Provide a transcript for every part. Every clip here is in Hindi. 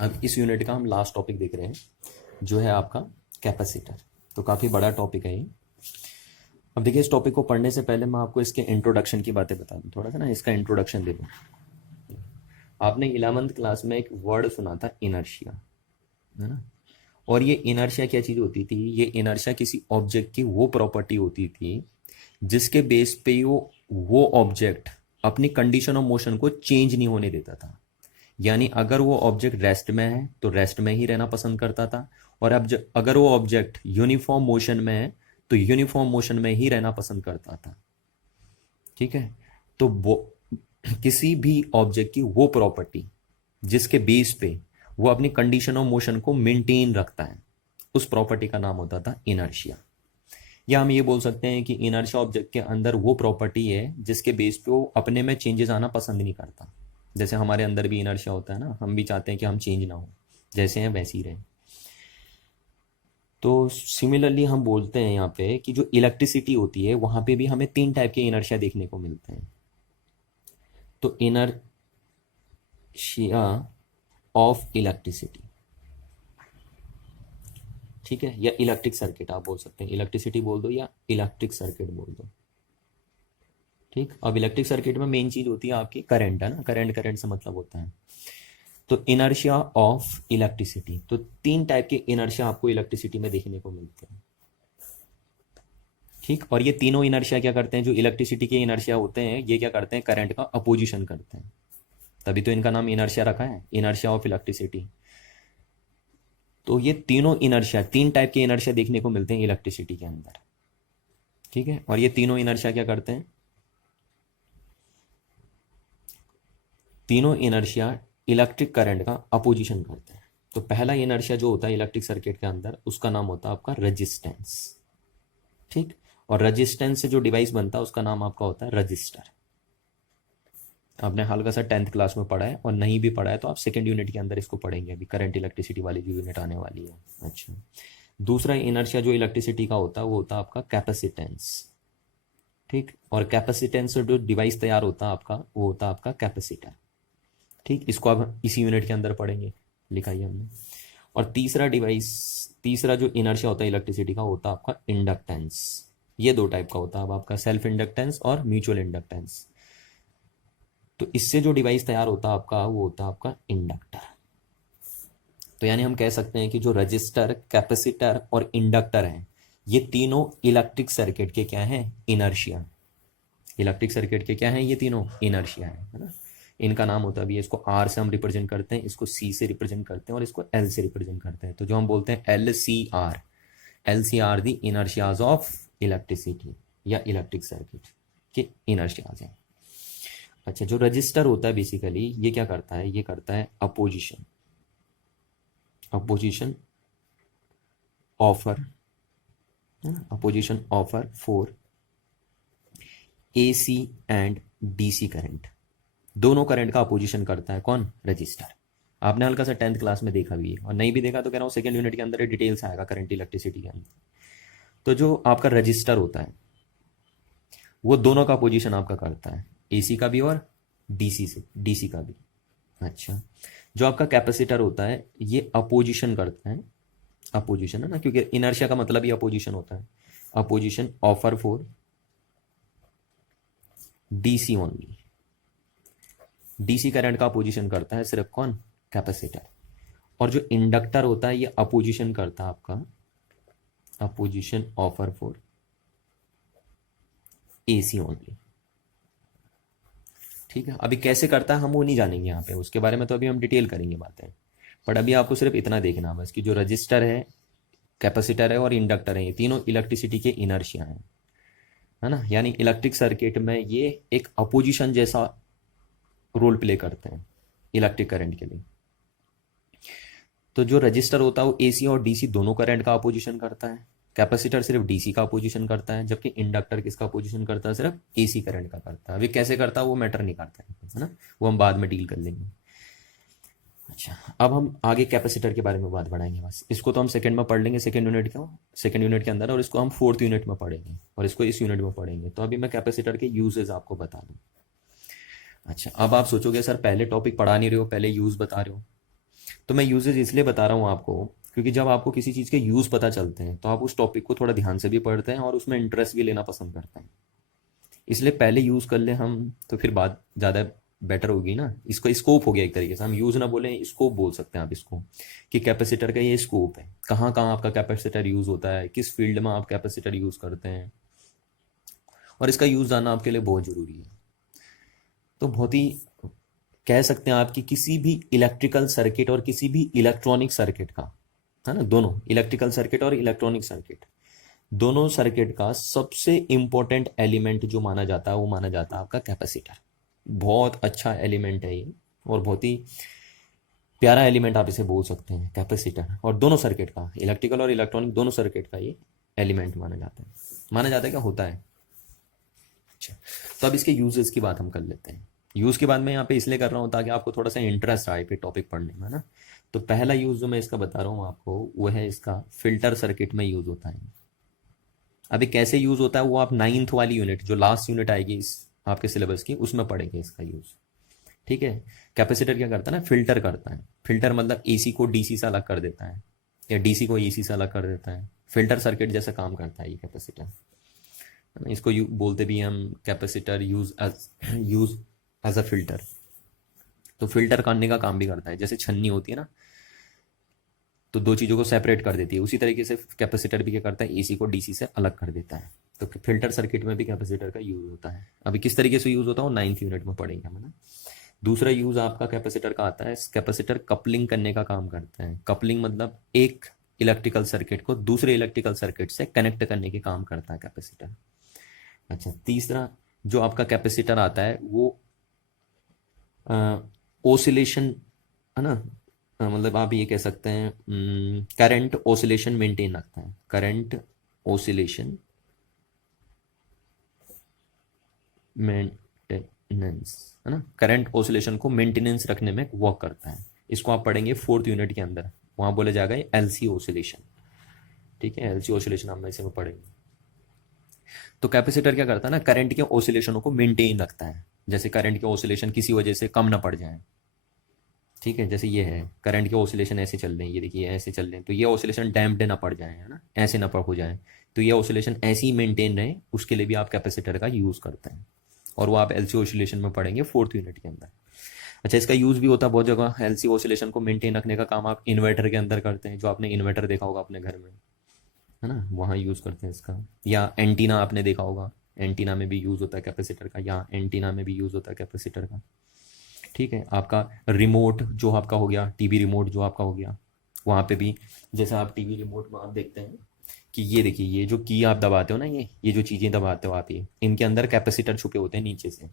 अब इस यूनिट का हम लास्ट टॉपिक देख रहे हैं जो है आपका कैपेसिटर। तो काफ़ी बड़ा टॉपिक है ये। अब देखिए, इस टॉपिक को पढ़ने से पहले मैं आपको इसके इंट्रोडक्शन की बातें बता दूं, थोड़ा सा ना इसका इंट्रोडक्शन दे दूं। आपने 11th क्लास में एक वर्ड सुना था, इनर्शिया, है ना। और ये इनर्शिया क्या चीज़ होती थी? ये इनर्शिया किसी ऑब्जेक्ट की वो प्रॉपर्टी होती थी जिसके बेस पे वो ऑब्जेक्ट अपनी कंडीशन ऑफ मोशन को चेंज नहीं होने देता था। यानी अगर वो ऑब्जेक्ट रेस्ट में है तो रेस्ट में ही रहना पसंद करता था, और अब अगर वो ऑब्जेक्ट यूनिफॉर्म मोशन में है तो यूनिफॉर्म मोशन में ही रहना पसंद करता था। ठीक है। तो वो किसी भी ऑब्जेक्ट की वो प्रॉपर्टी जिसके बेस पे वो अपनी कंडीशन ऑफ मोशन को मेंटेन रखता है, उस प्रॉपर्टी का नाम होता था इनर्शिया। या हम ये बोल सकते हैं कि इनर्शिया ऑब्जेक्ट के अंदर वो प्रॉपर्टी है जिसके बेस पे वो अपने में चेंजेस आना पसंद नहीं करता। जैसे हमारे अंदर भी इनर्शिया होता है ना, हम भी चाहते हैं कि हम चेंज ना हो, जैसे हैं वैसे ही रहें। तो सिमिलरली हम बोलते हैं यहाँ पे कि जो इलेक्ट्रिसिटी होती है वहां पे भी हमें 3 टाइप के इनर्शिया देखने को मिलते हैं। तो इनर्शिया ऑफ इलेक्ट्रिसिटी, ठीक है, या इलेक्ट्रिक सर्किट आप बोल सकते हैं। इलेक्ट्रिसिटी बोल दो या इलेक्ट्रिक सर्किट बोल दो। ठीक। अब इलेक्ट्रिक सर्किट में मेन चीज होती है आपकी करंट, है ना। करंट, करंट से मतलब होता है। तो इनर्शिया ऑफ इलेक्ट्रिसिटी, तो 3 टाइप के इनर्शिया आपको इलेक्ट्रिसिटी में देखने को मिलते हैं। ठीक। और ये तीनों इनर्शिया क्या करते हैं? जो इलेक्ट्रिसिटी के इनर्शिया होते हैं ये क्या करते हैं? करंट का अपोजिशन करते हैं। तभी तो इनका नाम इनर्शिया रखा है, इनर्शिया ऑफ इलेक्ट्रिसिटी। तो ये तीनों इनर्शिया, 3 टाइप के इनर्शिया देखने को मिलते हैं इलेक्ट्रिसिटी के अंदर। ठीक है। और ये तीनों इनर्शिया क्या करते हैं? तीनों इनर्शिया इलेक्ट्रिक करंट का अपोजिशन करते हैं। तो पहला इनर्शिया जो होता है इलेक्ट्रिक सर्किट के अंदर, उसका नाम होता है आपका रेजिस्टेंस। ठीक। और रेजिस्टेंस से जो डिवाइस बनता है उसका नाम आपका होता है रजिस्टर। आपने हल्का सा 10th क्लास में पढ़ा है, और नहीं भी पढ़ा है तो आप सेकंड यूनिट के अंदर इसको पढ़ेंगे, अभी करंट इलेक्ट्रिसिटी वाली जो यूनिट आने वाली है। अच्छा। दूसरा इनर्शिया जो इलेक्ट्रिसिटी का होता है वो होता है आपका कैपेसिटेंस। ठीक। और कैपेसिटेंस से जो डिवाइस तैयार होता है आपका, वो होता है आपका कैपेसिटर। ठीक। इसको आप इसी यूनिट के अंदर पढ़ेंगे, लिखा ही हमने। और तीसरा जो इनर्शिया होता है इलेक्ट्रिसिटी का होता है आपका इंडक्टेंस। ये 2 टाइप का होता है, अब आपका सेल्फ इंडक्टेंस और म्यूचुअल इंडक्टेंस। तो इससे जो डिवाइस तैयार होता है आपका, वो होता है आपका इंडक्टर। तो यानी हम कह सकते हैं कि जो रजिस्टर, कैपेसिटर और इंडक्टर हैं, ये तीनों इलेक्ट्रिक सर्किट के क्या हैं? इनर्शिया। इलेक्ट्रिक सर्किट के क्या हैं? ये तीनों इनर्शिया है ना। इनका नाम होता है, अभी इसको आर से हम रिप्रेजेंट करते हैं, इसको सी से रिप्रेजेंट करते हैं, और इसको एल से रिप्रेजेंट करते हैं। तो जो हम बोलते हैं L C R the inertias of electricity या इलेक्ट्रिक सर्किट के इनर्शियाज हैं। अच्छा, जो रजिस्टर होता है बेसिकली ये क्या करता है? ये करता है opposition offer for AC and DC current. दोनों करंट का अपोजिशन करता है कौन? रजिस्टर। आपने हल्का सा 10th क्लास में देखा भी है, और नहीं भी देखा तो कह रहा हूँ सेकंड यूनिट के अंदर डिटेल्स आएगा करंट इलेक्ट्रिसिटी के अंदर। तो जो आपका रजिस्टर होता है वो दोनों का अपोजिशन आपका करता है, एसी का भी और डीसी का भी। अच्छा। जो आपका कैपेसिटर होता है ये अपोजिशन करता है, अपोजिशन है ना, क्योंकि इनर्शिया का मतलब ही अपोजिशन होता है। Opposition offer for DC only. DC current का अपोजिशन करता है सिर्फ कौन? कैपेसिटर। और जो इंडक्टर होता है ये अपोजिशन करता है आपका, opposition offer for AC only. ठीक है। अभी कैसे करता है हम वो नहीं जानेंगे यहाँ पे, उसके बारे में तो अभी हम डिटेल करेंगे बातें। बट अभी आपको सिर्फ इतना देखना बस कि जो रजिस्टर है, कैपेसिटर है और इंडक्टर है, ये तीनों इलेक्ट्रिसिटी के इनर्शिया हैं, है ना। यानी इलेक्ट्रिक सर्किट में ये एक अपोजिशन जैसा रोल प्ले करते हैं इलेक्ट्रिक करंट के लिए। तो जो रजिस्टर होता है वो एसी और डीसी दोनों करंट का अपोजिशन करता है, कैपेसिटर सिर्फ डीसी का अपोजिशन करता है, जबकि इंडक्टर किसका अपोजिशन करता है? सिर्फ एसी करंट का करता है। अभी कैसे करता है वो मैटर नहीं करता है ना, वो हम बाद में डील कर लेंगे। अच्छा, अब हम आगे कैपेसिटर के बारे में बात बढ़ाएंगे। बस इसको तो हम सेकंड में पढ़ लेंगे, सेकंड यूनिट के अंदर, और इसको हम 4th यूनिट में पढ़ेंगे, और इसको इस यूनिट में पढ़ेंगे। तो अभी मैं कैपेसिटर के यूजेस आपको बता दूं। अच्छा, अब आप सोचोगे सर पहले टॉपिक पढ़ा नहीं रहे हो, पहले यूज बता रहे हो। तो मैं यूजेज इसलिए बता रहा हूँ आपको क्योंकि जब आपको किसी चीज़ के यूज़ पता चलते हैं तो आप उस टॉपिक को थोड़ा ध्यान से भी पढ़ते हैं और उसमें इंटरेस्ट भी लेना पसंद करते हैं। इसलिए पहले यूज़ कर ले हम तो फिर बात ज़्यादा बेटर होगी ना। इसका स्कोप हो गया एक तरीके से, हम यूज़ ना बोलें, स्कोप बोल सकते हैं आप इसको, कि कैपेसिटर का ये स्कोप है, कहाँ कहाँ आपका कैपेसिटर यूज़ होता है, किस फील्ड में आप कैपेसिटर यूज़ करते हैं, और इसका यूज़ जानना आपके लिए बहुत ज़रूरी है। तो बहुत ही कह सकते हैं आपकी किसी भी इलेक्ट्रिकल सर्किट और किसी भी इलेक्ट्रॉनिक सर्किट का, है ना, दोनों इलेक्ट्रिकल सर्किट और इलेक्ट्रॉनिक सर्किट, दोनों सर्किट का सबसे इंपॉर्टेंट एलिमेंट जो माना जाता है वो माना जाता है आपका कैपेसिटर। बहुत अच्छा एलिमेंट है ये, और बहुत ही प्यारा एलिमेंट आप इसे बोल सकते हैं कैपेसिटर। और दोनों सर्किट का, इलेक्ट्रिकल और इलेक्ट्रॉनिक दोनों सर्किट का ये एलिमेंट माना जाता है। माना जाता है क्या होता है। अच्छा, तो अब इसके यूजेस की बात हम कर लेते हैं। यूज़ के बाद मैं यहाँ पे इसलिए कर रहा हूँ ताकि आपको थोड़ा सा इंटरेस्ट आए फिर टॉपिक पढ़ने में, है ना। तो पहला यूज़ जो मैं इसका बता रहा हूँ आपको वो है इसका फिल्टर सर्किट में यूज़ होता है। अभी कैसे यूज़ होता है वो आप 9th वाली यूनिट, जो लास्ट यूनिट आएगी इस आपके सिलेबस की, उसमें पढ़ेंगे इसका यूज़। ठीक है। कैपेसिटर क्या करता है ना, फिल्टर करता है। फिल्टर मतलब एसी को डीसी से अलग कर देता है या डीसी को एसी से अलग कर देता है। फिल्टर सर्किट जैसा काम करता है ये कैपेसिटर, है ना। इसको बोलते भी हम capacitor use as a filter. तो फिल्टर करने का काम भी करता है, जैसे छन्नी होती है ना, तो दो चीज़ों को सेपरेट कर देती है, उसी तरीके से कैपेसिटर भी क्या करता है, एसी को डीसी से अलग कर देता है। तो फिल्टर सर्किट में भी कैपेसिटर का यूज़ होता है। अभी किस तरीके से यूज़ होता है वो 9th यूनिट में पढ़ेंगे हम, है ना। दूसरा यूज़ आपका कैपेसिटर का आता है, कैपेसिटर कपलिंग करने का काम करता है। कपलिंग मतलब एक इलेक्ट्रिकल सर्किट को दूसरे इलेक्ट्रिकल सर्किट से कनेक्ट करने के काम करता है कैपेसिटर। अच्छा, तीसरा जो आपका कैपेसिटर आता है वो ओसिलेशन, है ना। मतलब आप ये कह सकते हैं करंट ओसिलेशन मेंटेन रखता है। करंट ओसिलेशन मेंटेनेंस, है ना। करंट ओसिलेशन को मेंटेनेंस रखने में वर्क करता है। इसको आप पढ़ेंगे 4th यूनिट के अंदर, वहां बोला जाएगा एलसी ओसिलेशन। ठीक है, एलसी ओसिलेशन हम इसे में पढ़ेंगे। तो कैपेसिटर क्या करता है ना, करंट के ओसिलेशनों को मेंटेन रखता है। जैसे करंट के ओसिलेशन किसी वजह से कम ना पड़ जाए, ठीक है, जैसे ये है करंट के ओसिलेशन ऐसे चल रहे हैं, ये देखिए ऐसे चल रहे हैं, तो ये ओसिलेशन डैम्प्ड ना पड़ जाए, है ना, ऐसे ना पड़ हो जाए, तो ये ओसिलेशन ऐसे ही मेंटेन रहे, उसके लिए भी आप कैपेसिटर का यूज़ करते हैं। और वो आप एलसी ओसिलेशन में पढ़ेंगे 4th यूनिट के अंदर। अच्छा, इसका यूज़ भी होता है बहुत जगह। एलसी ओसिलेशन को मेंटेन रखने का काम आप इन्वर्टर के अंदर करते हैं, जो आपने इन्वर्टर देखा होगा अपने घर में, है ना, वहाँ यूज़ करते हैं इसका। या एंटीना आपने देखा होगा, एंटीना में भी यूज़ होता है कैपेसिटर का, या एंटीना में भी यूज़ होता है कैपेसिटर का। ठीक है, आपका रिमोट जो आपका हो गया, टीवी रिमोट जो आपका हो गया, वहाँ पे भी जैसा आप टीवी रिमोट में आप देखते हैं कि ये देखिए, ये जो की आप दबाते हो ना, ये जो चीज़ें दबाते हो आप, ये इनके अंदर कैपेसिटर छुपे होते हैं नीचे से।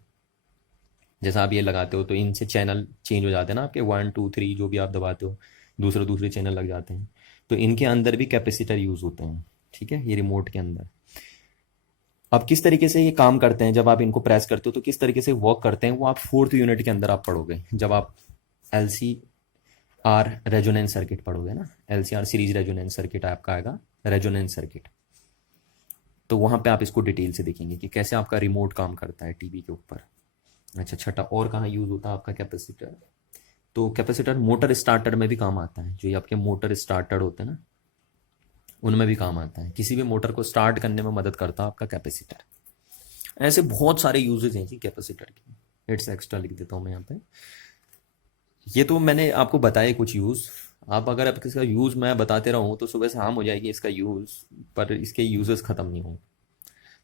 जैसा आप ये लगाते हो तो इनसे चैनल चेंज हो जाते हैं ना आपके, 1 2 3 जो भी आप दबाते हो दूसरे चैनल लग जाते हैं, तो इनके अंदर भी कैपेसिटर यूज़ होते हैं। ठीक है, ये रिमोट के अंदर। अब किस तरीके से ये काम करते हैं, जब आप इनको प्रेस करते हो तो किस तरीके से वर्क करते हैं, वो आप 4th यूनिट के अंदर आप पढ़ोगे, जब आप L C R resonance circuit पढ़ोगे ना। L C R series resonance circuit आपका आएगा, रेजोनेंस सर्किट। तो वहाँ पे आप इसको डिटेल से देखेंगे कि कैसे आपका रिमोट काम करता है टीवी के ऊपर। अच्छा, छठा और कहाँ यूज़ होता है आपका कैपेसिटर, तो कैपेसिटर मोटर स्टार्टर में भी काम आता है। जो ये आपके मोटर स्टार्टर होते हैं ना, उनमें भी काम आता है। किसी भी मोटर को स्टार्ट करने में मदद करता है आपका कैपेसिटर। ऐसे बहुत सारे यूजेज हैं जी कैपेसिटर के। इट्स एक्स्ट्रा लिख देता हूँ मैं यहाँ पे। ये तो मैंने आपको बताया कुछ यूज़। आप अगर अब इसका यूज़ मैं बताते रहूँ तो सुबह से शाम हो जाएगी इसका यूज़, पर इसके यूजेस ख़त्म नहीं होंगे।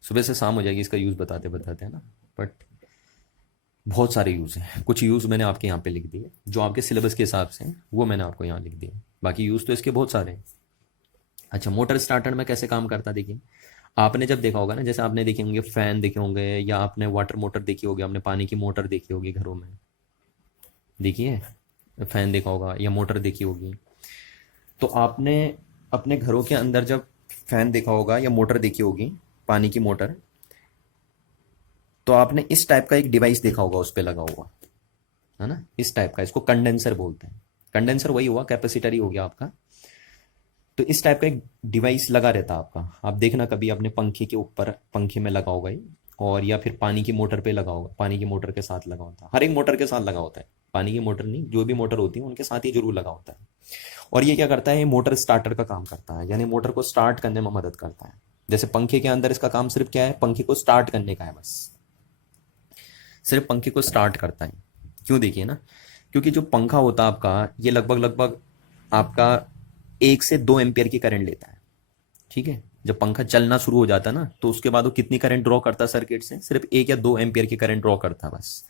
सुबह से शाम हो जाएगी इसका यूज़ बताते बताते, है ना। बट बहुत सारे यूज़ हैं। कुछ यूज़ मैंने आपके यहाँ पे लिख दिए जो आपके सिलेबस के हिसाब से हैं, वो मैंने आपको यहाँ लिख दिए। बाकी यूज़ तो इसके बहुत सारे हैं। अच्छा, मोटर स्टार्टर में कैसे काम करता है देखिए। आपने जब देखा होगा ना, जैसे आपने देखे होंगे फैन देखे होंगे, या आपने वाटर मोटर देखी होगी, आपने पानी की मोटर देखी होगी घरों में, देखिए फैन देखा होगा या मोटर देखी होगी। तो आपने अपने घरों के अंदर जब फैन देखा होगा या मोटर देखी होगी, पानी की मोटर, तो आपने इस टाइप का एक डिवाइस देखा होगा उस पर लगा हुआ, है ना, इस टाइप का। इसको कंडेंसर बोलते हैं। कंडेंसर वही हुआ, कैपेसिटर ही हो गया आपका। तो इस टाइप का एक डिवाइस लगा रहता है आपका। आप देखना कभी अपने पंखे के ऊपर, पंखे में लगा होगा ये, और या फिर पानी की मोटर पे लगा होगा, पानी की मोटर के साथ लगा होता है, हर एक मोटर के साथ लगा होता है, पानी की मोटर नहीं, जो भी मोटर होती है उनके साथ ही जरूर लगा होता है। और ये क्या करता है, ये मोटर स्टार्टर का काम करता है, यानी मोटर को स्टार्ट करने में मदद करता है। जैसे पंखे के अंदर इसका काम सिर्फ क्या है, पंखे को स्टार्ट करने का है, बस सिर्फ पंखे को स्टार्ट करता है। क्यों, देखिए ना, क्योंकि जो पंखा होता है आपका, ये लगभग लगभग आपका 1 से 2 एम्पियर की करंट लेता है। ठीक है, जब पंखा चलना शुरू हो जाता है ना, तो उसके बाद वो कितनी करंट ड्रॉ करता है सर्किट से, सिर्फ 1 या 2 एम्पियर की करंट ड्रॉ करता है बस।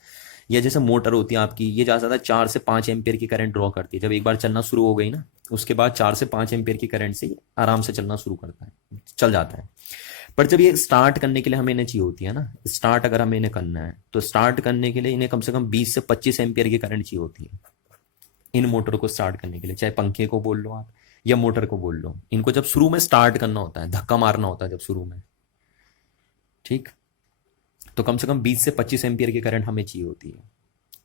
या जैसे मोटर होती है आपकी, ये ज़्यादा से ज़्यादा 4 से 5 एम्पियर की करंट ड्रॉ करती है। जब एक बार चलना शुरू हो गई ना, उसके बाद 4 से 5 एम्पियर की करंट से आराम से चलना शुरू करता है, चल जाता है। पर जब ये स्टार्ट करने के लिए हमें इन्हें चाहिए होती है ना, स्टार्ट अगर हमें इन्हें करना है, तो स्टार्ट करने के लिए इन्हें कम से कम 20 से 25 एम्पियर की करंट चाहिए होती है। इन मोटर को स्टार्ट करने के लिए, चाहे पंखे को बोल लो आप या मोटर को बोल लो, इनको जब शुरू में स्टार्ट करना होता है, धक्का मारना होता है जब शुरू में, ठीक, तो कम से कम 20 से 25 एम्पियर की करंट हमें चाहिए होती है।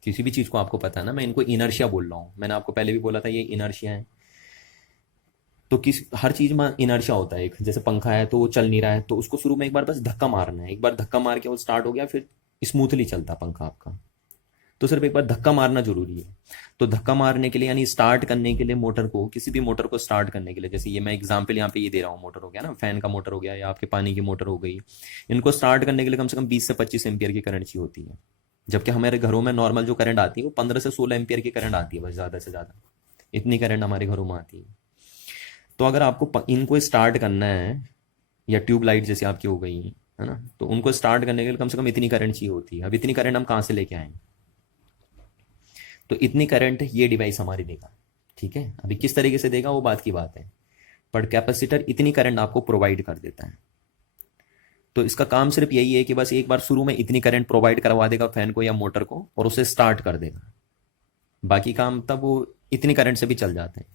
किसी भी चीज़ को आपको पता है ना, मैं इनको इनर्शिया बोल रहा हूँ, मैंने आपको पहले भी बोला था ये इनर्शिया है। तो किस हर चीज़ में इनर्शिया होता है। एक जैसे पंखा है तो वो चल नहीं रहा है, तो उसको शुरू में एक बार बस धक्का मारना है, एक बार धक्का मार के वो स्टार्ट हो गया, फिर स्मूथली चलता पंखा आपका। तो सिर्फ एक बार धक्का मारना जरूरी है। तो धक्का मारने के लिए, यानी स्टार्ट करने के लिए मोटर को, किसी भी मोटर को स्टार्ट करने के लिए, जैसे ये मैं एग्जांपल यहाँ पे ये दे रहा हूँ, मोटर हो गया ना, फैन का मोटर हो गया या आपके पानी की मोटर हो गई, इनको स्टार्ट करने के लिए कम से कम 20 से 25 एम्पियर की करंट चाहिए होती है। जबकि हमारे घरों में नॉर्मल जो करंट आती है वो 15 से 16 एम्पियर की करंट आती है, बस ज़्यादा से ज़्यादा इतनी करंट हमारे घरों में आती है। तो अगर आपको इनको स्टार्ट करना है, या ट्यूब लाइट जैसे आपकी हो गई है ना, तो उनको स्टार्ट करने के लिए कम से कम इतनी करंट चाहिए होती है। अब इतनी करंट हम कहाँ से लेके आए, तो इतनी करंट ये डिवाइस हमारी देगा। ठीक है, अभी किस तरीके से देगा वो बात की बात है, पर कैपेसिटर इतनी करंट आपको प्रोवाइड कर देता है। तो इसका काम सिर्फ यही है कि बस एक बार शुरू में इतनी करंट प्रोवाइड करवा देगा फैन को या मोटर को, और उसे स्टार्ट कर देगा। बाकी काम तब वो इतनी करंट से भी चल जाते हैं।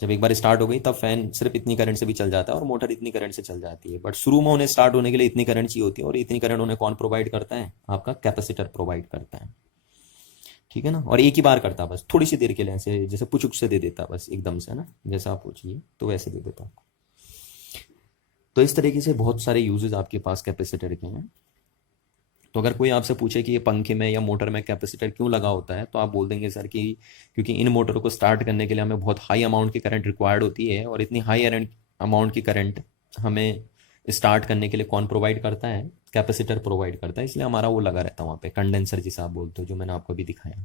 जब एक बार स्टार्ट हो गई तब फैन सिर्फ इतनी करंट से भी चल जाता है और मोटर इतनी करंट से चल जाती है। बट शुरू में उन्हें स्टार्ट होने के लिए इतनी करंट चाहिए होती है, और इतनी करंट उन्हें कौन प्रोवाइड करता है, आपका कैपेसिटर प्रोवाइड करता है। ठीक है ना, और एक ही बार करता है, बस थोड़ी सी देर के लिए, ऐसे जैसे पुचुक से दे देता है, बस एकदम से ना, जैसा आप पूछिए तो वैसे दे देता है। तो इस तरीके से बहुत सारे यूजेस आपके पास कैपेसिटर के हैं। तो अगर कोई आपसे पूछे कि ये पंखे में या मोटर में कैपेसिटर क्यों लगा होता है, तो आप बोल देंगे सर कि क्योंकि इन मोटरों को स्टार्ट करने के लिए हमें बहुत हाई अमाउंट की करंट रिक्वायर्ड होती है, और इतनी हाई अमाउंट की करंट हमें स्टार्ट करने के लिए कौन प्रोवाइड करता है, कैपेसिटर प्रोवाइड करता है। इसलिए हमारा वो लगा रहता है वहाँ पे, कंडेंसर जिसे आप बोलते हो, जो मैंने आपको अभी दिखाया।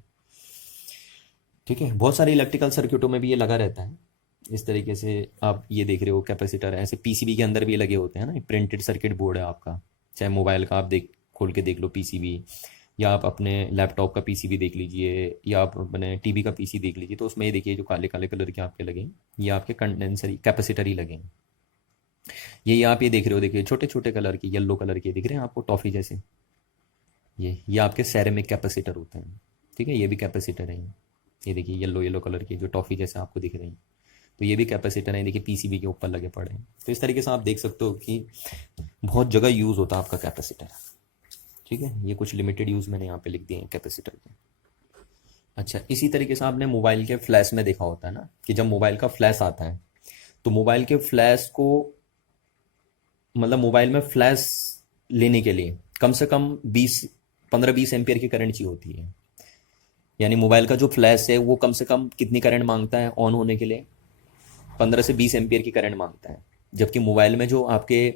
ठीक है, बहुत सारे इलेक्ट्रिकल सर्क्यूटों में भी ये लगा रहता है। इस तरीके से आप ये देख रहे हो कैपेसिटर, ऐसे पीसीबी के अंदर भी लगे होते हैं ना, प्रिंटेड सर्किट बोर्ड है आपका, चाहे मोबाइल का आप खोल के देख लो पीसीबी, या आप अपने लैपटॉप का पीसीबी देख लीजिए, या आप अपने टीवी का पीसी देख लीजिए, तो उसमें ये देखिए जो काले काले कलर के आपके लगे, ये आपके कंडेंसर कैपेसिटर ही लगे हैं। ये आप ये देख रहे हो, देखिए छोटे छोटे कलर के, येलो कलर के दिख रहे हैं आपको, टॉफी जैसे, ये आपके सेरेमिक कैपेसिटर होते हैं। ठीक है, ये भी कैपेसिटर है। ये देखिए येलो येलो कलर की जो टॉफी जैसे आपको दिख रही हैं, तो ये भी कैपेसिटर है। देखिए पीसीबी के ऊपर लगे पड़े हैं। तो इस तरीके से आप देख सकते हो कि बहुत जगह यूज़ होता है आपका कैपेसिटर। ठीक है, ये कुछ लिमिटेड यूज़ मैंने यहाँ पे लिख दिए हैं कैपेसिटर के। अच्छा, इसी तरीके से आपने मोबाइल के फ्लैश में देखा होता है ना, कि जब मोबाइल का फ्लैश आता है, तो मोबाइल के फ्लैश को, मतलब मोबाइल में फ्लैश लेने के लिए कम से कम 15-20 एम्पियर की करंट चाहिए होती है। यानी मोबाइल का जो फ्लैश है वो कम से कम कितनी करंट मांगता है ऑन होने के लिए, 15 से 20 एम्पियर की करंट मांगता है। जबकि मोबाइल में जो आपके,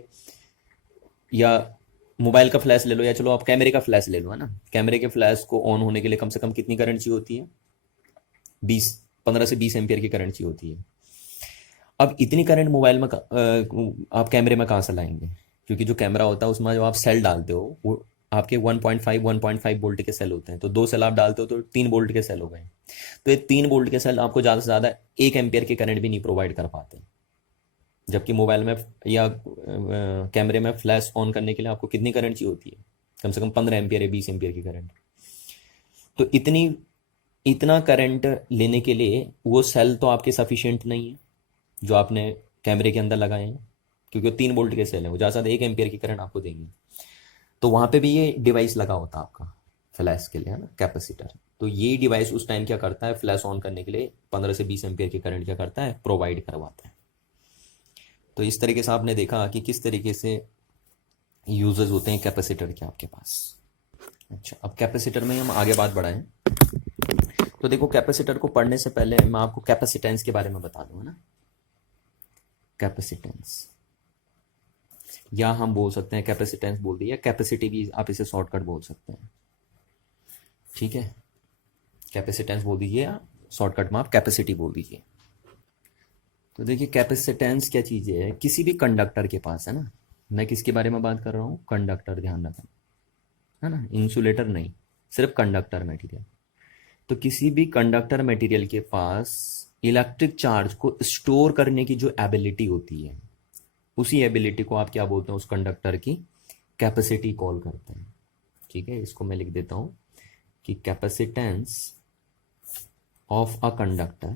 या मोबाइल का फ्लैश ले लो, या चलो आप कैमरे का फ्लैश ले लो, है ना, कैमरे के फ्लैश को ऑन होने के लिए कम से कम कितनी करंट चाहिए होती है, 15 से 20 एम्पियर की करंट चाहिए होती है। अब इतनी करंट मोबाइल में आप कैमरे में कहाँ से लाएंगे, क्योंकि जो कैमरा होता है उसमें जो आप सेल डालते हो वो आपके 1.5 वोल्ट के सेल होते हैं। तो 2 सेल आप डालते हो तो 3 वोल्ट के सेल हो गए। तो ये 3 वोल्ट के सेल आपको ज़्यादा से ज़्यादा 1 एम्पियर की करंट भी नहीं प्रोवाइड कर पाते। जबकि मोबाइल में या कैमरे में फ्लैश ऑन करने के लिए आपको कितनी करंट चाहिए होती है, कम से कम 15 एम्पियर या 20 एम्पियर की करंट। तो इतना करंट लेने के लिए वो सेल तो आपके सफिशिएंट नहीं है जो आपने कैमरे के अंदर लगाए हैं, क्योंकि वो 3 वोल्ट के सेल हैं, वो ज़्यादा 1 एम्पियर की करंट आपको देंगे। तो वहाँ पे भी ये डिवाइस लगा होता है आपका फ्लैश के लिए, है ना, कैपेसिटर। तो ये डिवाइस उस टाइम क्या करता है, फ्लैश ऑन करने के लिए 15 से 20 एम्पियर की करंट क्या करता है, प्रोवाइड करवाता है। तो इस तरीके से आपने देखा कि किस तरीके से यूजेस होते हैं कैपेसिटर के आपके पास। अच्छा, अब कैपेसिटर में हम आगे बात बढ़ाएं तो देखो, कैपेसिटर को पढ़ने से पहले मैं आपको कैपेसिटेंस के बारे में बता दूं, है ना। कैपेसिटेंस, या हम बोल सकते हैं कैपेसिटेंस बोल दिया, कैपेसिटी भी आप इसे शॉर्टकट बोल सकते हैं, ठीक है। कैपेसिटेंस बोल दीजिए या शॉर्टकट में आप कैपेसिटी बोल दीजिए। तो देखिए, कैपेसिटेंस क्या चीज़ है, किसी भी कंडक्टर के पास, है ना। मैं किसके बारे में बात कर रहा हूँ, कंडक्टर, ध्यान रखना, है ना, इंसुलेटर नहीं, सिर्फ कंडक्टर मटेरियल। तो किसी भी कंडक्टर मटेरियल के पास इलेक्ट्रिक चार्ज को स्टोर करने की जो एबिलिटी होती है, उसी एबिलिटी को आप क्या बोलते हैं, उस कंडक्टर की कैपेसिटी कॉल करते हैं, ठीक है। इसको मैं लिख देता हूं कि कैपेसिटेंस ऑफ अ कंडक्टर,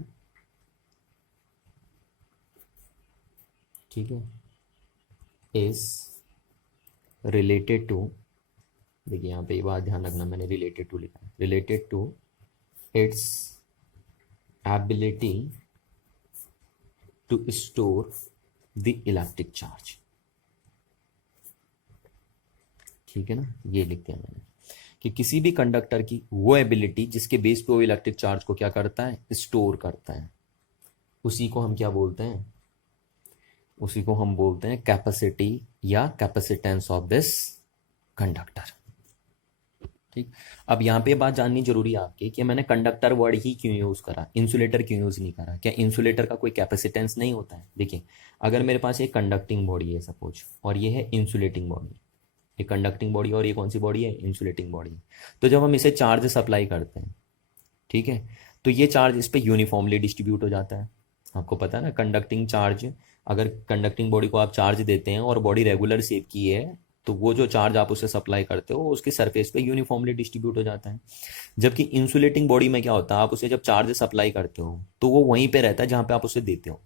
ठीक है, इज रिलेटेड टू, देखिए यहाँ पे ये बात ध्यान रखना, मैंने रिलेटेड टू लिखा है, related to its ability to store the electric charge, ठीक है ना। ये लिख दिया मैंने कि किसी भी कंडक्टर की वो एबिलिटी जिसके बेस पे वो इलेक्ट्रिक चार्ज को क्या करता है, स्टोर करता है, उसी को हम क्या बोलते हैं, उसी को हम बोलते हैं कैपेसिटी या कैपेसिटेंस ऑफ दिस कंडक्टर, ठीक। अब यहाँ पे बात जाननी जरूरी है आपकी कि मैंने कंडक्टर वर्ड ही क्यों यूज करा, इंसुलेटर क्यों यूज नहीं करा। क्या इंसुलेटर का कोई कैपेसिटेंस नहीं होता है। देखिए, अगर मेरे पास एक कंडक्टिंग बॉडी है सपोज, और ये है इंसुलेटिंग बॉडी, ये कंडक्टिंग बॉडी और ये कौन सी बॉडी है, इंसुलेटिंग बॉडी। तो जब हम इसे चार्ज सप्लाई करते हैं, ठीक है, तो ये चार्ज इस पर यूनिफॉर्मली डिस्ट्रीब्यूट हो जाता है। आपको पता है ना, कंडक्टिंग चार्ज, अगर कंडक्टिंग बॉडी को आप चार्ज देते हैं और बॉडी रेगुलर शेप की है, तो वो जो चार्ज आप उसे सप्लाई करते हो उसके सरफेस पे यूनिफॉर्मली डिस्ट्रीब्यूट हो जाता है। जबकि इंसुलेटिंग बॉडी में क्या होता है, आप उसे जब चार्ज सप्लाई करते हो तो वो वहीं पे रहता है जहाँ पे आप उसे देते हो,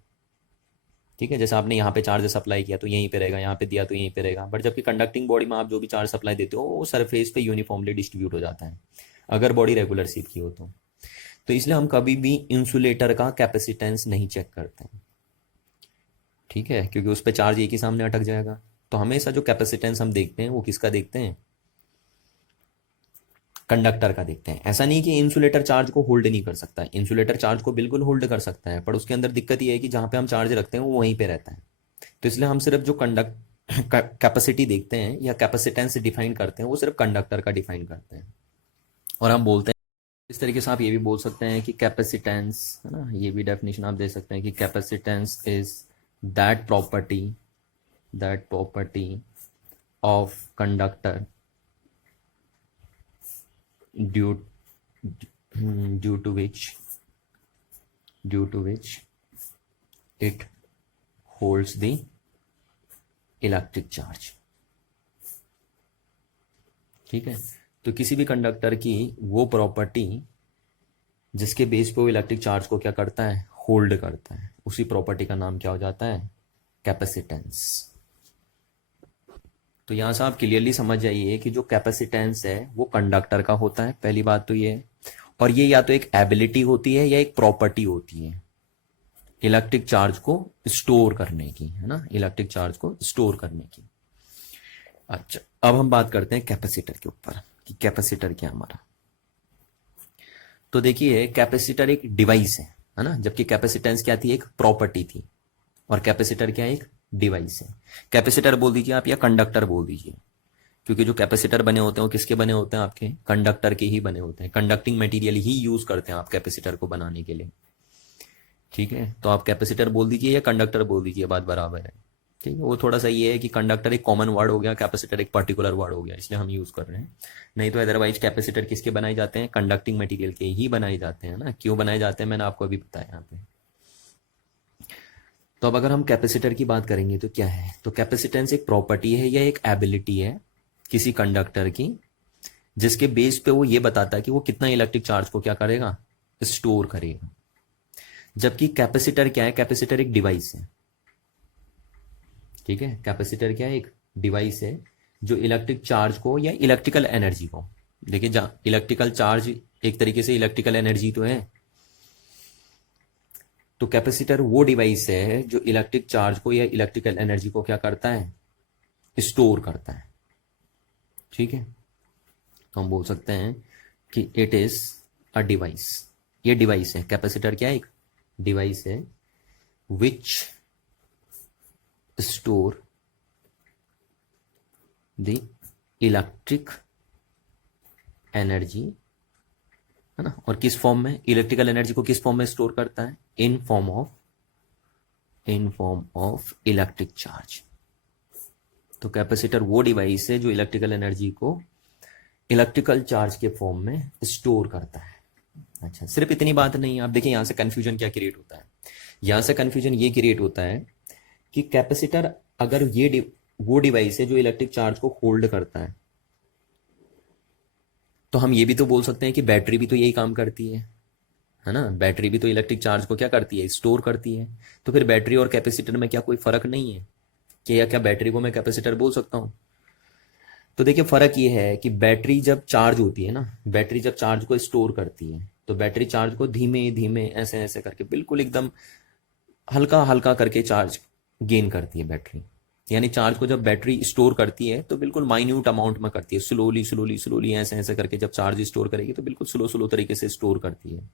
ठीक है। जैसे आपने यहाँ पे चार्ज सप्लाई किया तो यहीं पे रहेगा, यहाँ पे दिया तो यहीं पे रहेगा। बट जबकि कंडक्टिंग बॉडी में आप जो भी चार्ज सप्लाई देते हो वो सरफेस पे यूनिफॉर्मली डिस्ट्रीब्यूट हो जाता है, अगर बॉडी रेगुलर शेप की हो तो इसलिए हम कभी भी इंसुलेटर का कैपेसिटेंस नहीं चेक करते हैं, ठीक है, क्योंकि उस पर चार्ज एक ही सामने अटक जाएगा। तो हमेशा जो कैपेसिटेंस हम देखते हैं वो किसका देखते हैं, कंडक्टर का देखते हैं। ऐसा नहीं कि इंसुलेटर चार्ज को होल्ड नहीं कर सकता है, इंसुलेटर चार्ज को बिल्कुल होल्ड कर सकता है, पर उसके अंदर दिक्कत ये है कि जहाँ पे हम चार्ज रखते हैं वो वहीं पे रहता है। तो इसलिए हम सिर्फ जो कैपेसिटी देखते हैं या कैपेसिटेंस डिफाइन करते हैं वो सिर्फ कंडक्टर का डिफाइन करते हैं। और हम बोलते हैं इस तरीके से, आप ये भी बोल सकते हैं कि कैपेसिटेंस, है ना, ये भी डेफिनेशन आप दे सकते हैं कि capacitance is that property of conductor due to which it holds the electric charge, ठीक है। तो किसी भी कंडक्टर की वो प्रॉपर्टी जिसके बेस पे वो इलेक्ट्रिक चार्ज को क्या करता है, होल्ड करता है, उसी प्रॉपर्टी का नाम क्या हो जाता है, कैपेसिटेंस। तो यहां से आप क्लियरली समझ जाइए कि जो कैपेसिटेंस है वो कंडक्टर का होता है, पहली बात तो ये है। और ये या तो एक एबिलिटी होती है या एक प्रॉपर्टी होती है इलेक्ट्रिक चार्ज को स्टोर करने की, है ना, इलेक्ट्रिक चार्ज को स्टोर करने की। अच्छा, अब हम बात करते हैं कैपेसिटर के ऊपर कि कैपेसिटर क्या हमारा। तो देखिए, कैपेसिटर एक डिवाइस है ना, जबकि कैपेसिटेंस क्या थी, एक प्रॉपर्टी थी, और कैपेसिटर क्या है, एक डिवाइस है। कैपेसिटर बोल दीजिए आप या कंडक्टर बोल दीजिए, क्योंकि जो कैपेसिटर बने होते हैं वो किसके बने होते हैं, आपके कंडक्टर के ही बने होते हैं। कंडक्टिंग मटेरियल ही यूज करते हैं आप कैपेसिटर को बनाने के लिए, ठीक है। तो आप कैपेसिटर बोल दीजिए या कंडक्टर बोल दीजिए, बात बराबर है, ठीक है। वो थोड़ा सा ये है कि कंडक्टर एक कॉमन वर्ड हो गया, कैपेसिटर एक पर्टिकुलर वर्ड हो गया, इसलिए हम यूज कर रहे हैं। नहीं तो अदरवाइज कैपेसिटर किसके बनाए जाते हैं, कंडक्टिंग मटेरियल के ही बनाए जाते हैं ना। क्यों बनाए जाते हैं मैंने आपको अभी बताया यहाँ पे। तो अब अगर हम कैपेसिटर की बात करेंगे तो क्या है, तो कैपेसिटेंस एक प्रॉपर्टी है या एक एबिलिटी है किसी कंडक्टर की, जिसके बेस पे वो ये बताता है कि वो कितना इलेक्ट्रिक चार्ज को क्या करेगा, स्टोर करेगा। जबकि कैपेसिटर क्या है, कैपेसिटर एक डिवाइस है, ठीक है। कैपेसिटर क्या है, एक डिवाइस है जो इलेक्ट्रिक चार्ज को या इलेक्ट्रिकल एनर्जी को, देखिए जहाँ इलेक्ट्रिकल चार्ज एक तरीके से इलेक्ट्रिकल एनर्जी तो है, तो कैपेसिटर वो डिवाइस है जो इलेक्ट्रिक चार्ज को या इलेक्ट्रिकल एनर्जी को क्या करता है, स्टोर करता है। ठीक है, तो हम बोल सकते हैं कि इट इज अ डिवाइस। ये डिवाइस है, कैपेसिटर क्या है, एक डिवाइस है विच स्टोर द इलेक्ट्रिक एनर्जी, है ना। और किस फॉर्म में, इलेक्ट्रिकल एनर्जी को किस फॉर्म में स्टोर करता है, in form of electric charge. तो कैपेसिटर वो डिवाइस है जो इलेक्ट्रिकल एनर्जी को इलेक्ट्रिकल चार्ज के फॉर्म में स्टोर करता है। अच्छा, सिर्फ इतनी बात नहीं है, आप देखिए यहां से कंफ्यूजन क्या क्रिएट होता है। यहां से कंफ्यूजन ये क्रिएट होता है कि कैपेसिटर अगर वो डिवाइस है जो इलेक्ट्रिक चार्ज को होल्ड करता है, तो हम ये भी तो बोल सकते हैं कि बैटरी भी तो यही काम करती है ना। बैटरी भी तो इलेक्ट्रिक चार्ज को क्या करती है, स्टोर करती है। तो फिर बैटरी और कैपेसिटर में क्या कोई फर्क नहीं है कि, या क्या बैटरी को मैं कैपेसिटर बोल सकता हूं। तो देखिए फर्क ये है कि बैटरी जब चार्ज होती है ना, बैटरी जब चार्ज को स्टोर करती है, तो बैटरी चार्ज को धीमे धीमे ऐसे ऐसे करके बिल्कुल एकदम हल्का हल्का करके चार्ज गेन करती है बैटरी। यानी चार्ज को जब बैटरी स्टोर करती है तो बिल्कुल माइन्यूट अमाउंट में करती है, स्लोली स्लोली स्लोली ऐसे ऐसे करके जब चार्ज स्टोर करेगी तो बिल्कुल स्लो स्लो तरीके से स्टोर करती है।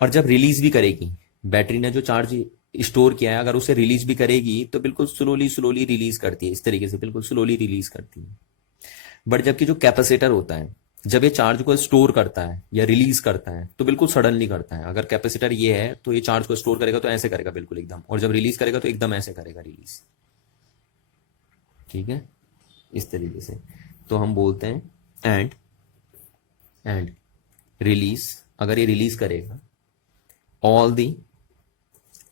और जब रिलीज भी करेगी, बैटरी ने जो चार्ज स्टोर किया है अगर उसे रिलीज भी करेगी तो बिल्कुल स्लोली स्लोली रिलीज करती है, इस तरीके से बिल्कुल स्लोली रिलीज करती है। बट जबकि जो कैपेसिटर होता है, जब ये चार्ज को स्टोर करता है या रिलीज करता है तो बिल्कुल सडनली करता है। अगर कैपेसिटर ये है तो ये चार्ज को स्टोर करेगा तो ऐसे करेगा बिल्कुल एकदम, और जब रिलीज करेगा तो एकदम ऐसे करेगा रिलीज। ठीक है, इस तरीके से। तो हम बोलते हैं एंड रिलीज, अगर ये रिलीज करेगा ऑल दी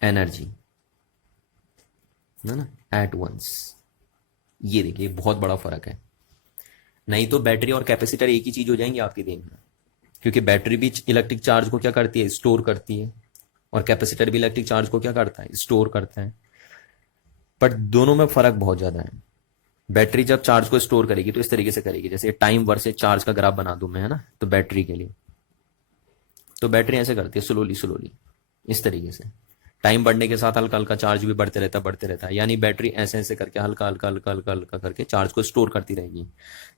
एनर्जी, ना एट वंस। ये देखिए बहुत बड़ा फर्क है, नहीं तो बैटरी और कैपेसिटर एक ही चीज हो जाएंगे आपके दिन में, क्योंकि बैटरी भी इलेक्ट्रिक चार्ज को क्या करती है, स्टोर करती है, और कैपेसिटर भी इलेक्ट्रिक चार्ज को क्या करता है, स्टोर करता है। बट दोनों में फर्क बहुत ज्यादा है। बैटरी जब चार्ज को स्टोर करेगी तो इस तरीके से करेगी, जैसे टाइम वर्सेस चार्ज का ग्राफ बना दूं मैं, है ना। तो बैटरी के लिए तो बैटरी ऐसे करती है स्लोली स्लोली, इस तरीके से। टाइम बढ़ने के साथ हल्का हल्का चार्ज भी बढ़ते रहता है, यानी बैटरी ऐसे ऐसे करके हल्का हल्का हल्का हल्का हल्का करके चार्ज को स्टोर करती रहेगी।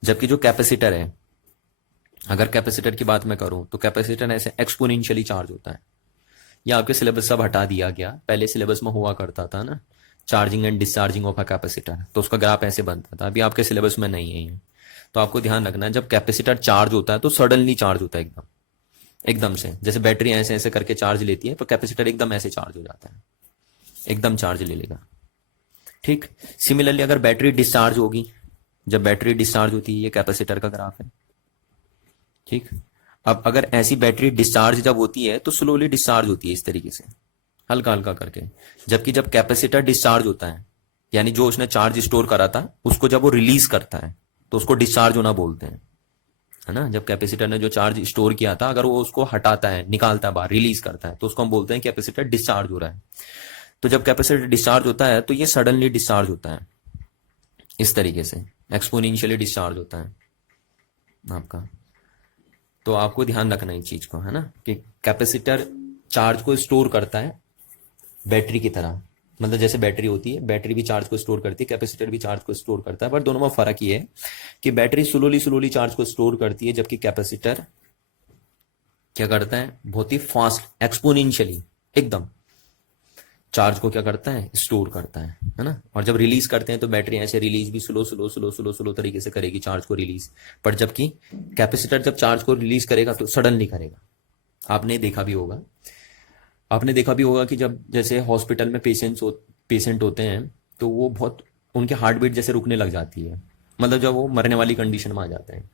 जबकि जो कैपेसिटर है, अगर कैपेसिटर की बात मैं करूं तो कैपेसिटर ऐसे एक्सपोनेंशियली चार्ज होता है। या आपके सिलेबस सब हटा दिया गया, पहले सिलेबस में हुआ करता था ना, charging and discharging of a capacitor, तो उसका ग्राफ ऐसे बनता था। अभी आपके सिलेबस में नहीं है ये, तो आपको ध्यान रखना है जब कैपेसिटर चार्ज होता है तो सडनली चार्ज होता है एकदम से। जैसे बैटरी ऐसे ऐसे करके चार्ज लेती है, तो कैपेसिटर एकदम ऐसे चार्ज हो जाता है, एकदम चार्ज ले लेगा। ठीक, सिमिलरली अगर बैटरी डिस्चार्ज होगी, जब बैटरी डिस्चार्ज होती है, ये कैपेसिटर का ग्राफ है। ठीक, अब अगर ऐसी बैटरी डिस्चार्ज जब होती है तो स्लोली डिस्चार्ज होती है इस तरीके से, हल्का हल्का करके। जबकि जब कैपेसिटर डिस्चार्ज होता है, यानी जो उसने चार्ज स्टोर करा था उसको जब वो रिलीज करता है तो उसको डिस्चार्ज होना बोलते हैं, है ना। जब कैपेसिटर ने जो चार्ज स्टोर किया था अगर वो उसको हटाता है, निकालता है बाहर, रिलीज करता है, तो उसको हम बोलते हैं कैपेसिटर डिस्चार्ज हो रहा है। तो जब कैपेसिटर डिस्चार्ज होता है तो ये सडनली डिस्चार्ज होता है, इस तरीके से एक्सपोनेंशियली डिस्चार्ज होता है आपका। तो आपको ध्यान रखना इस चीज को, है ना, कि कैपेसिटर चार्ज को स्टोर करता है बैटरी की तरह। मतलब जैसे बैटरी होती है, बैटरी भी चार्ज को स्टोर करती है, कैपेसिटर भी चार्ज को स्टोर करता है। पर दोनों में फर्क ये है कि बैटरी स्लोली स्लोली चार्ज को स्टोर करती है, जबकि कैपेसिटर क्या करता है, बहुत ही फास्ट एक्सपोनेंशियली एकदम चार्ज को क्या करता है, स्टोर करता है ना। और जब रिलीज करते हैं तो बैटरी ऐसे रिलीज भी slow slow slow slow slow तरीके से करेगी चार्ज को रिलीज। पर जबकि कैपेसिटर जब चार्ज को रिलीज करेगा तो सडनली करेगा। आपने देखा भी होगा कि जब जैसे हॉस्पिटल में पेशेंट होते हैं तो वो बहुत, उनके हार्ट बीट जैसे रुकने लग जाती है, मतलब जब वो मरने वाली कंडीशन में आ जाते हैं,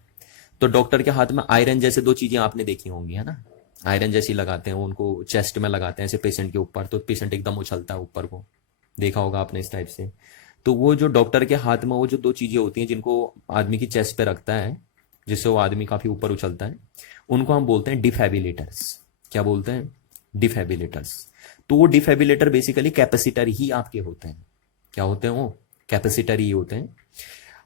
तो डॉक्टर के हाथ में आयरन जैसे दो चीजें आपने देखी होंगी, है ना। आयरन जैसी लगाते हैं, उनको चेस्ट में लगाते हैं ऐसे पेशेंट के ऊपर, तो पेशेंट एकदम उछलता है ऊपर को, देखा होगा आपने इस टाइप से। तो वो जो डॉक्टर के हाथ में वो जो दो चीजें होती हैं जिनको आदमी की चेस्ट पे रखता है, जिससे वो आदमी काफी ऊपर उछलता है, उनको हम बोलते हैं डिफेबिलेटर्स। क्या बोलते हैं, डिफेबिलेटर्स। तो वो डिफेबिलेटर बेसिकली कैपेसिटर ही आपके होते हैं। क्या होते हैं वो, कैपेसिटर ही होते हैं।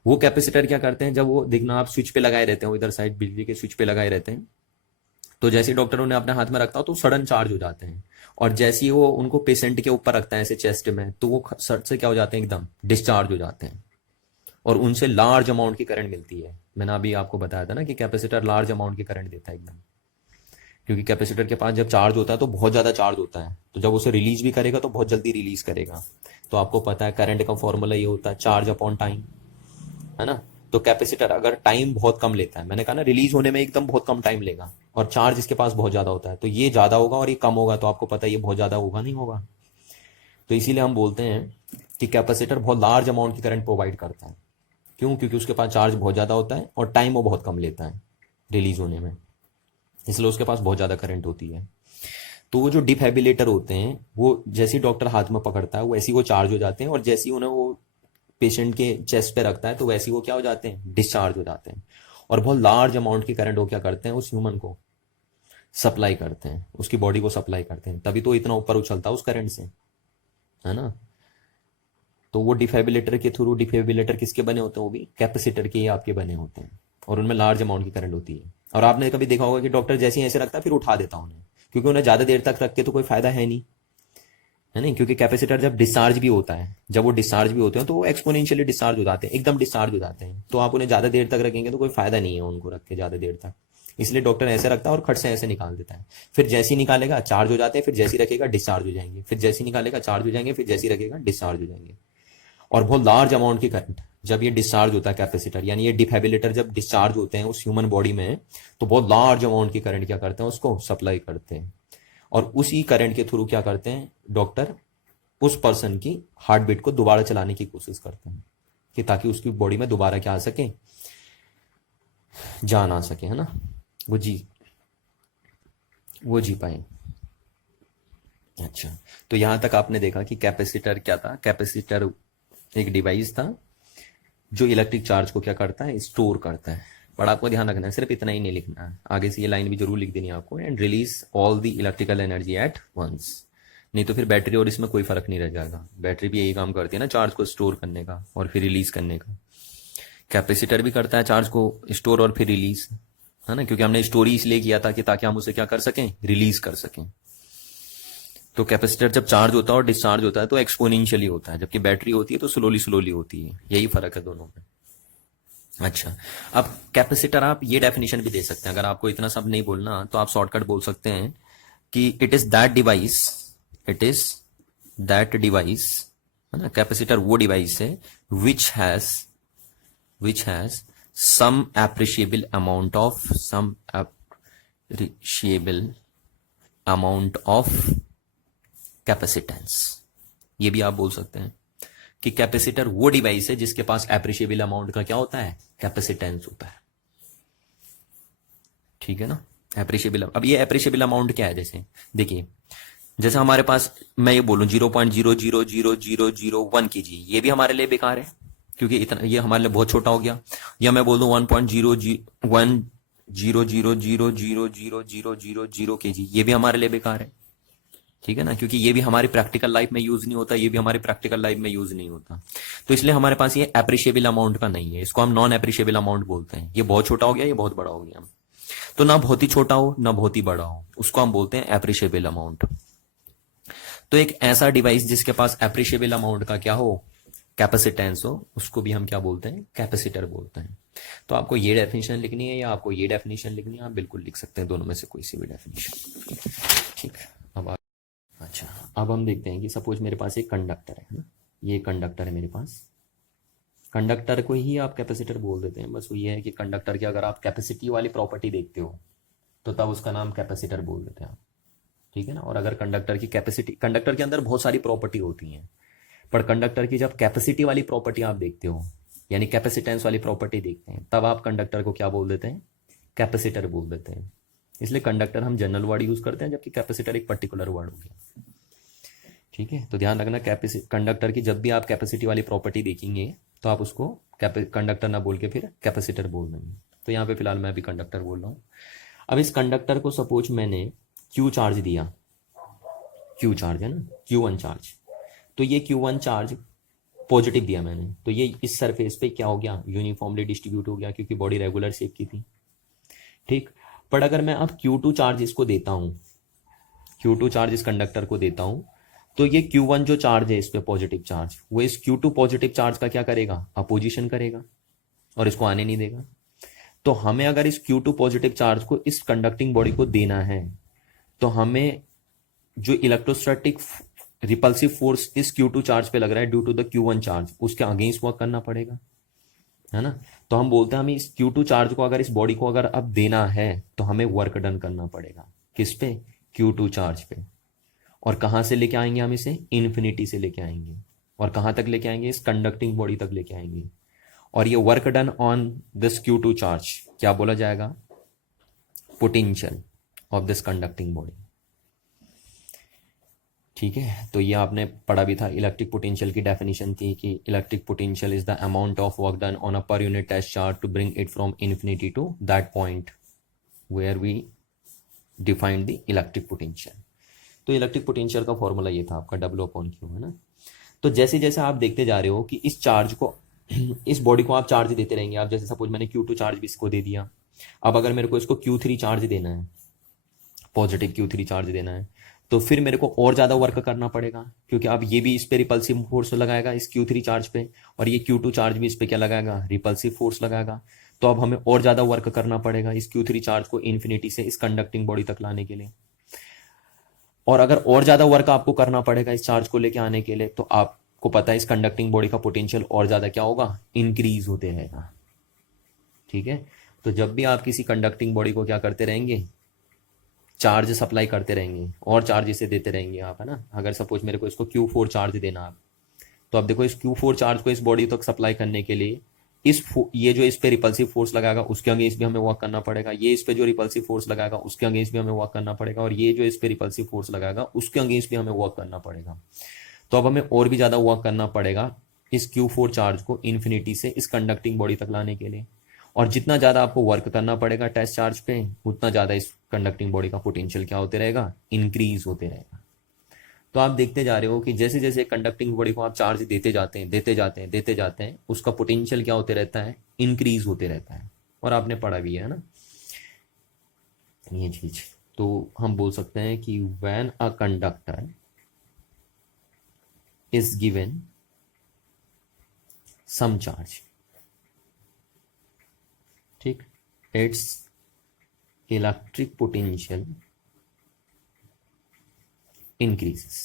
वो कैपेसिटर क्या करते हैं, जब वो देखना आप स्विच पे लगाए रहते हैं, इधर साइड बिजली के स्विच पे लगाए रहते हैं, तो जैसे डॉक्टर उन्हें अपने हाथ में रखता हो तो सडन चार्ज हो जाते हैं। और जैसे ही वो उनको पेशेंट के ऊपर रखता है ऐसे चेस्ट में, तो वो सट से क्या हो जाते हैं, एकदम डिस्चार्ज हो जाते हैं। और उनसे लार्ज अमाउंट की करंट मिलती है। मैंने अभी आपको बताया था ना कि कैपेसिटर लार्ज अमाउंट की करंट देता है एकदम, क्योंकि कैपेसिटर के पास जब चार्ज होता है तो बहुत ज़्यादा चार्ज होता है, तो जब उसे रिलीज भी करेगा तो बहुत जल्दी रिलीज करेगा। तो आपको पता है करंट का फॉर्मूला ये होता है चार्ज अपॉन टाइम, है ना। तो कैपेसिटर अगर टाइम बहुत कम लेता है, मैंने कहा ना रिलीज होने में एकदम बहुत कम टाइम लेगा, और चार्ज इसके पास बहुत ज़्यादा होता है, तो ये ज़्यादा होगा और ये कम होगा, तो आपको पता है ये बहुत ज़्यादा होगा नहीं होगा। तो इसीलिए हम बोलते हैं कि कैपेसिटर बहुत लार्ज अमाउंट की करंट प्रोवाइड करता है। क्यों? क्योंकि उसके पास चार्ज बहुत ज़्यादा होता है और टाइम वो बहुत कम लेता है रिलीज होने में, इसलिए उसके पास बहुत ज़्यादा करंट होती है। तो वो जो डिफाइब्रिलेटर होते हैं वो जैसे ही डॉक्टर हाथ में पकड़ता है वैसे ही वो चार्ज हो जाते हैं, और जैसे ही उन्हें वो पेशेंट के चेस्ट पे रखता है तो वैसे ही वो क्या हो जाते हैं, डिस्चार्ज हो जाते हैं, और बहुत लार्ज अमाउंट की करंट वो क्या करते हैं, उस ह्यूमन को सप्लाई करते हैं, उसकी बॉडी को सप्लाई करते हैं, तभी तो इतना ऊपर उछलता है उस करंट से, है ना। तो वो डिफाइब्रिलेटर के थ्रू, डिफाइब्रिलेटर किसके बने होते हैं, वो भी कैपेसिटर के ही आपके बने होते हैं, और उनमें लार्ज अमाउंट की करंट होती है। और आपने कभी देखा होगा कि डॉक्टर जैसे ही ऐसे रखता है फिर उठा देता उन्हें, क्योंकि उन्हें ज़्यादा देर तक रख के तो कोई फायदा है नहीं, है नहीं, क्योंकि कैपेसिटर जब डिस्चार्ज भी होता है, जब वो डिस्चार्ज भी होते हैं तो वो एक्सपोनेंशियली डिस्चार्ज हो जाते हैं, एकदम डिस्चार्ज हो जाते हैं, तो आप उन्हें ज़्यादा देर तक रखेंगे तो कोई फायदा नहीं है उनको रख के ज़्यादा देर तक। इसलिए डॉक्टर ऐसे रखता है और खट से ऐसे निकाल देता है, फिर जैसे ही निकालेगा चार्ज हो जाते हैं, फिर जैसे ही रखेगा डिस्चार्ज हो जाएंगे, फिर जैसे ही निकालेगा चार्ज हो जाएंगे, फिर जैसे ही रखेगा डिस्चार्ज हो जाएंगे। और बहुत लार्ज अमाउंट की करंट जब ये डिस्चार्ज होता है कैपेसिटर, यानी ये डिफाइब्रिलेटर जब डिस्चार्ज होते हैं उस ह्यूमन बॉडी में, तो बहुत लार्ज अमाउंट की करंट क्या करते हैं, उसको सप्लाई करते हैं, और उसी करंट के थ्रू क्या करते हैं डॉक्टर, उस पर्सन की हार्ट बीट को दोबारा चलाने की कोशिश करते हैं, कि ताकि उसकी बॉडी में दोबारा क्या आ सके, जान आ सके, है ना, वो जी पाए। अच्छा, तो यहां तक आपने देखा कि कैपेसिटर क्या था। कैपेसिटर एक डिवाइस था जो इलेक्ट्रिक चार्ज को क्या करता है, स्टोर करता है। पर आपको ध्यान रखना है, सिर्फ इतना ही नहीं लिखना है, आगे से ये लाइन भी जरूर लिख देनी है आपको, and release all the electrical energy at once. नहीं तो फिर बैटरी और इसमें कोई फर्क नहीं रह जाएगा, बैटरी भी यही काम करती है ना, चार्ज को स्टोर करने का और फिर रिलीज करने का। कैपेसिटर भी करता है चार्ज को स्टोर और फिर रिलीज, है ना, क्योंकि हमने स्टोर इसलिए किया था कि ताकि हम उसे क्या कर सकें, रिलीज कर सकें। तो कैपेसिटर जब चार्ज होता है और डिस्चार्ज होता है तो एक्सपोनेंशियली होता है, जबकि बैटरी होती है तो स्लोली स्लोली होती है, यही फर्क है दोनों में। अच्छा, अब कैपेसिटर आप ये डेफिनेशन भी दे सकते हैं, अगर आपको इतना सब नहीं बोलना तो आप शॉर्टकट बोल सकते हैं कि it is that device, it is that device, है ना, कैपेसिटर वो डिवाइस है which has some appreciable amount of capacitance. ये भी आप बोल सकते हैं कि कैपेसिटर वो डिवाइस है जिसके पास एप्रिशिएबल अमाउंट का क्या होता है, कैपेसिटेंस होता है। ठीक है ना, एप्रिशिएबल। अब ये एप्रिशिएबल अमाउंट क्या है, जैसे देखिए, जैसे हमारे पास मैं ये बोलूं 0.000001 kg, ये भी हमारे लिए बेकार है क्योंकि इतना ये हमारे लिए बहुत छोटा हो गया। या मैं बोल दूं 1.001000000 kg, ये भी हमारे लिए बेकार है। ठीक है ना, क्योंकि ये भी हमारी प्रैक्टिकल लाइफ में यूज नहीं होता, ये भी हमारी प्रैक्टिकल लाइफ में यूज नहीं होता, तो इसलिए हमारे पास ये एप्रिशिएबल अमाउंट का नहीं है, इसको हम नॉन एप्रिशिएबल अमाउंट बोलते हैं। ये बहुत छोटा हो गया, ये बहुत बड़ा हो गया, तो ना बहुत ही छोटा हो ना बहुत ही बड़ा हो, उसको हम बोलते हैं एप्रिशिएबल अमाउंट। तो एक ऐसा डिवाइस जिसके पास एप्रिशिएबल अमाउंट का क्या हो, कैपेसिटेंस हो, उसको भी हम क्या बोलते हैं, कैपेसिटर बोलते हैं। तो आपको ये डेफिनेशन लिखनी है या आपको ये डेफिनेशन लिखनी है, आप बिल्कुल लिख सकते हैं दोनों में से कोई सी भी डेफिनेशन। ठीक है, अब अच्छा, अब हम देखते हैं कि सपोज मेरे पास एक कंडक्टर है ना, ये कंडक्टर है मेरे पास, कंडक्टर को ही आप कैपेसिटर बोल देते हैं। बस वो ये है कि कंडक्टर की अगर आप कैपेसिटी वाली प्रॉपर्टी देखते हो तो तब उसका नाम कैपेसिटर बोल देते हैं आप। ठीक है ना, और अगर कंडक्टर की कैपेसिटी, कंडक्टर के अंदर बहुत सारी प्रॉपर्टी होती हैं, पर कंडक्टर की जब कैपेसिटी वाली प्रॉपर्टी आप देखते हो, यानी कैपेसिटेंस वाली प्रॉपर्टी देखते हैं, तब आप कंडक्टर को क्या बोल देते हैं, कैपेसिटर बोल देते हैं। इसलिए कंडक्टर हम जनरल वर्ड यूज करते हैं, जबकि कैपेसिटर एक पर्टिकुलर वर्ड हो गया। ठीक है, तो ध्यान रखना, कंडक्टर की जब भी आप कैपेसिटी वाली प्रॉपर्टी देखेंगे तो आप उसको कंडक्टर ना बोल के फिर कैपेसिटर बोल देंगे। तो यहाँ पे फिलहाल मैं अभी कंडक्टर बोल रहा हूँ। अब इस कंडक्टर को सपोज मैंने क्यू चार्ज दिया, क्यू चार्ज है ना, Q1 चार्ज, तो ये Q1 चार्ज पॉजिटिव दिया मैंने, तो ये इस सरफेस पे क्या हो गया, यूनिफॉर्मली डिस्ट्रीब्यूट हो गया, क्योंकि बॉडी रेगुलर शेप की थी। ठीक, पर अगर मैं अब Q2 चार्ज इसको देता हूँ, Q2 चार्ज इस कंडक्टर को देता हूँ, तो ये Q1 जो चार्ज है इस पे पॉजिटिव चार्ज, वो इस Q2 पॉजिटिव चार्ज का क्या करेगा, अपोजिशन करेगा और इसको आने नहीं देगा। तो हमें अगर इस Q2 पॉजिटिव चार्ज को इस कंडक्टिंग बॉडी को देना है तो हमें जो इलेक्ट्रोस्टैटिक रिपल्सिव फोर्स इस Q2 चार्ज पे लग रहा है due to the Q1 charge, उसके अगेंस्ट वर्क करना पड़ेगा, है ना। तो हम बोलते हैं हमें इस Q2 चार्ज को अगर इस बॉडी को अगर अब देना है तो हमें वर्क डन करना पड़ेगा किस पे, Q2 चार्ज पे। और कहां से लेके आएंगे हम इसे, इन्फिनिटी से लेके आएंगे। और कहां तक लेके आएंगे, इस कंडक्टिंग बॉडी तक लेके आएंगे। और ये work done on this Q2 charge क्या बोला जाएगा, potential of this conducting body. ठीक है, तो ये आपने पढ़ा भी था। इलेक्ट्रिक पोटेंशियल की डेफिनेशन थी कि electric potential is the amount of work done on a per unit test charge to bring it from infinity to that point where we defined the electric potential. तो इलेक्ट्रिक पोटेंशियल का फॉर्मूला ये था आपका W/Q, है ना। तो जैसे जैसे आप देखते जा रहे हो कि इस चार्ज को इस बॉडी को आप चार्ज देते रहेंगे। आप जैसे सपोज मैंने Q2 चार्ज भी इसको दे दिया, अब अगर मेरे को इसको Q3 चार्ज देना है, पॉजिटिव Q3 चार्ज देना है, तो फिर मेरे को और ज़्यादा वर्क करना पड़ेगा, क्योंकि अब ये भी इस पे रिपल्सिव फोर्स लगाएगा इस Q3 चार्ज पे, और ये Q2 चार्ज भी इस पे क्या लगाएगा, रिपल्सिव फोर्स लगाएगा। तो अब हमें और ज़्यादा वर्क करना पड़ेगा इस Q3 चार्ज को इन्फिनिटी से इस कंडक्टिंग बॉडी तक लाने के लिए। और अगर और ज़्यादा वर्क आपको करना पड़ेगा इस चार्ज को लेके आने के लिए, तो आपको पता है इस कंडक्टिंग बॉडी का पोटेंशियल और ज़्यादा क्या होगा, इंक्रीज होते रहेगा। ठीक है, तो जब भी आप किसी कंडक्टिंग बॉडी को क्या करते रहेंगे, चार्ज सप्लाई करते रहेंगे और चार्ज इसे देते रहेंगे आप, है ना। अगर सपोज मेरे को इसको Q4 चार्ज देना आप, तो अब देखो इस Q4 चार्ज को इस बॉडी तक सप्लाई करने के लिए ये जो इस पे रिपल्सिव फोर्स लगाएगा उसके अगेंस्ट भी हमें वर्क करना पड़ेगा, ये इस पे जो रिपल्सिव फोर्स लगाएगा उसके अगेंस्ट भी हमें वर्क करना पड़ेगा, और ये जो इस पे रिपल्सिव फोर्स लगाएगा उसके अगेंस्ट भी हमें वर्क करना पड़ेगा। तो अब हमें और भी ज्यादा वर्क करना पड़ेगा इस Q4 चार्ज को इन्फिनिटी से इस कंडक्टिंग बॉडी तक लाने के लिए। और जितना ज़्यादा आपको वर्क करना पड़ेगा टेस्ट चार्ज पे, उतना ज़्यादा इस कंडक्टिंग बॉडी का पोटेंशियल क्या होते रहेगा, इंक्रीज होते रहेगा। तो आप देखते जा रहे हो कि जैसे जैसे कंडक्टिंग बॉडी को आप चार्ज देते जाते हैं उसका पोटेंशियल क्या होते रहता है, इंक्रीज होते रहता है। और आपने पढ़ा भी है ना ये चीज। तो हम बोल सकते हैं कि when a conductor is given some charge, ठीक, इट्स इलेक्ट्रिक पोटेंशियल इंक्रीजेस।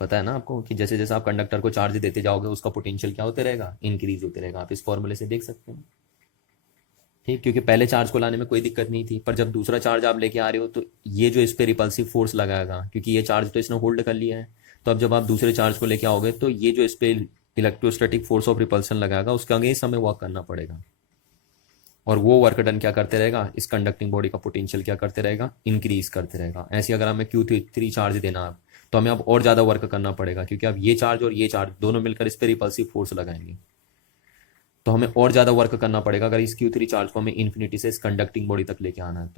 पता है ना आपको कि जैसे जैसे आप कंडक्टर को चार्ज देते जाओगे उसका पोटेंशियल क्या होते रहेगा, इंक्रीज होते रहेगा। आप इस फॉर्मूले से देख सकते हैं, ठीक, क्योंकि पहले चार्ज को लाने में कोई दिक्कत नहीं थी, पर जब दूसरा चार्ज आप लेके आ रहे हो तो ये जो इस पे रिपल्सिव फोर्स लगाएगा, क्योंकि ये चार्ज तो इसने होल्ड कर लिया है, तो अब जब आप दूसरे चार्ज को लेके आओगे तो ये जो इस पे इलेक्ट्रोस्टैटिक फोर्स ऑफ रिपल्सन लगाएगा उसके अगेंस्ट हमें वर्क करना पड़ेगा। और वो वर्क डन क्या करते रहेगा, इस कंडक्टिंग बॉडी का पोटेंशियल क्या करते रहेगा, इंक्रीज करते रहेगा। ऐसे अगर हमें Q3 चार्ज देना आप, तो हमें अब और ज़्यादा वर्क करना पड़ेगा, क्योंकि अब ये चार्ज और ये चार्ज दोनों मिलकर इस पर रिपल्सिव फोर्स लगाएंगे। तो हमें और ज़्यादा वर्क करना पड़ेगा अगर इस Q3 चार्ज को हमें इन्फिनिटी से इस कंडक्टिंग बॉडी तक लेके आना है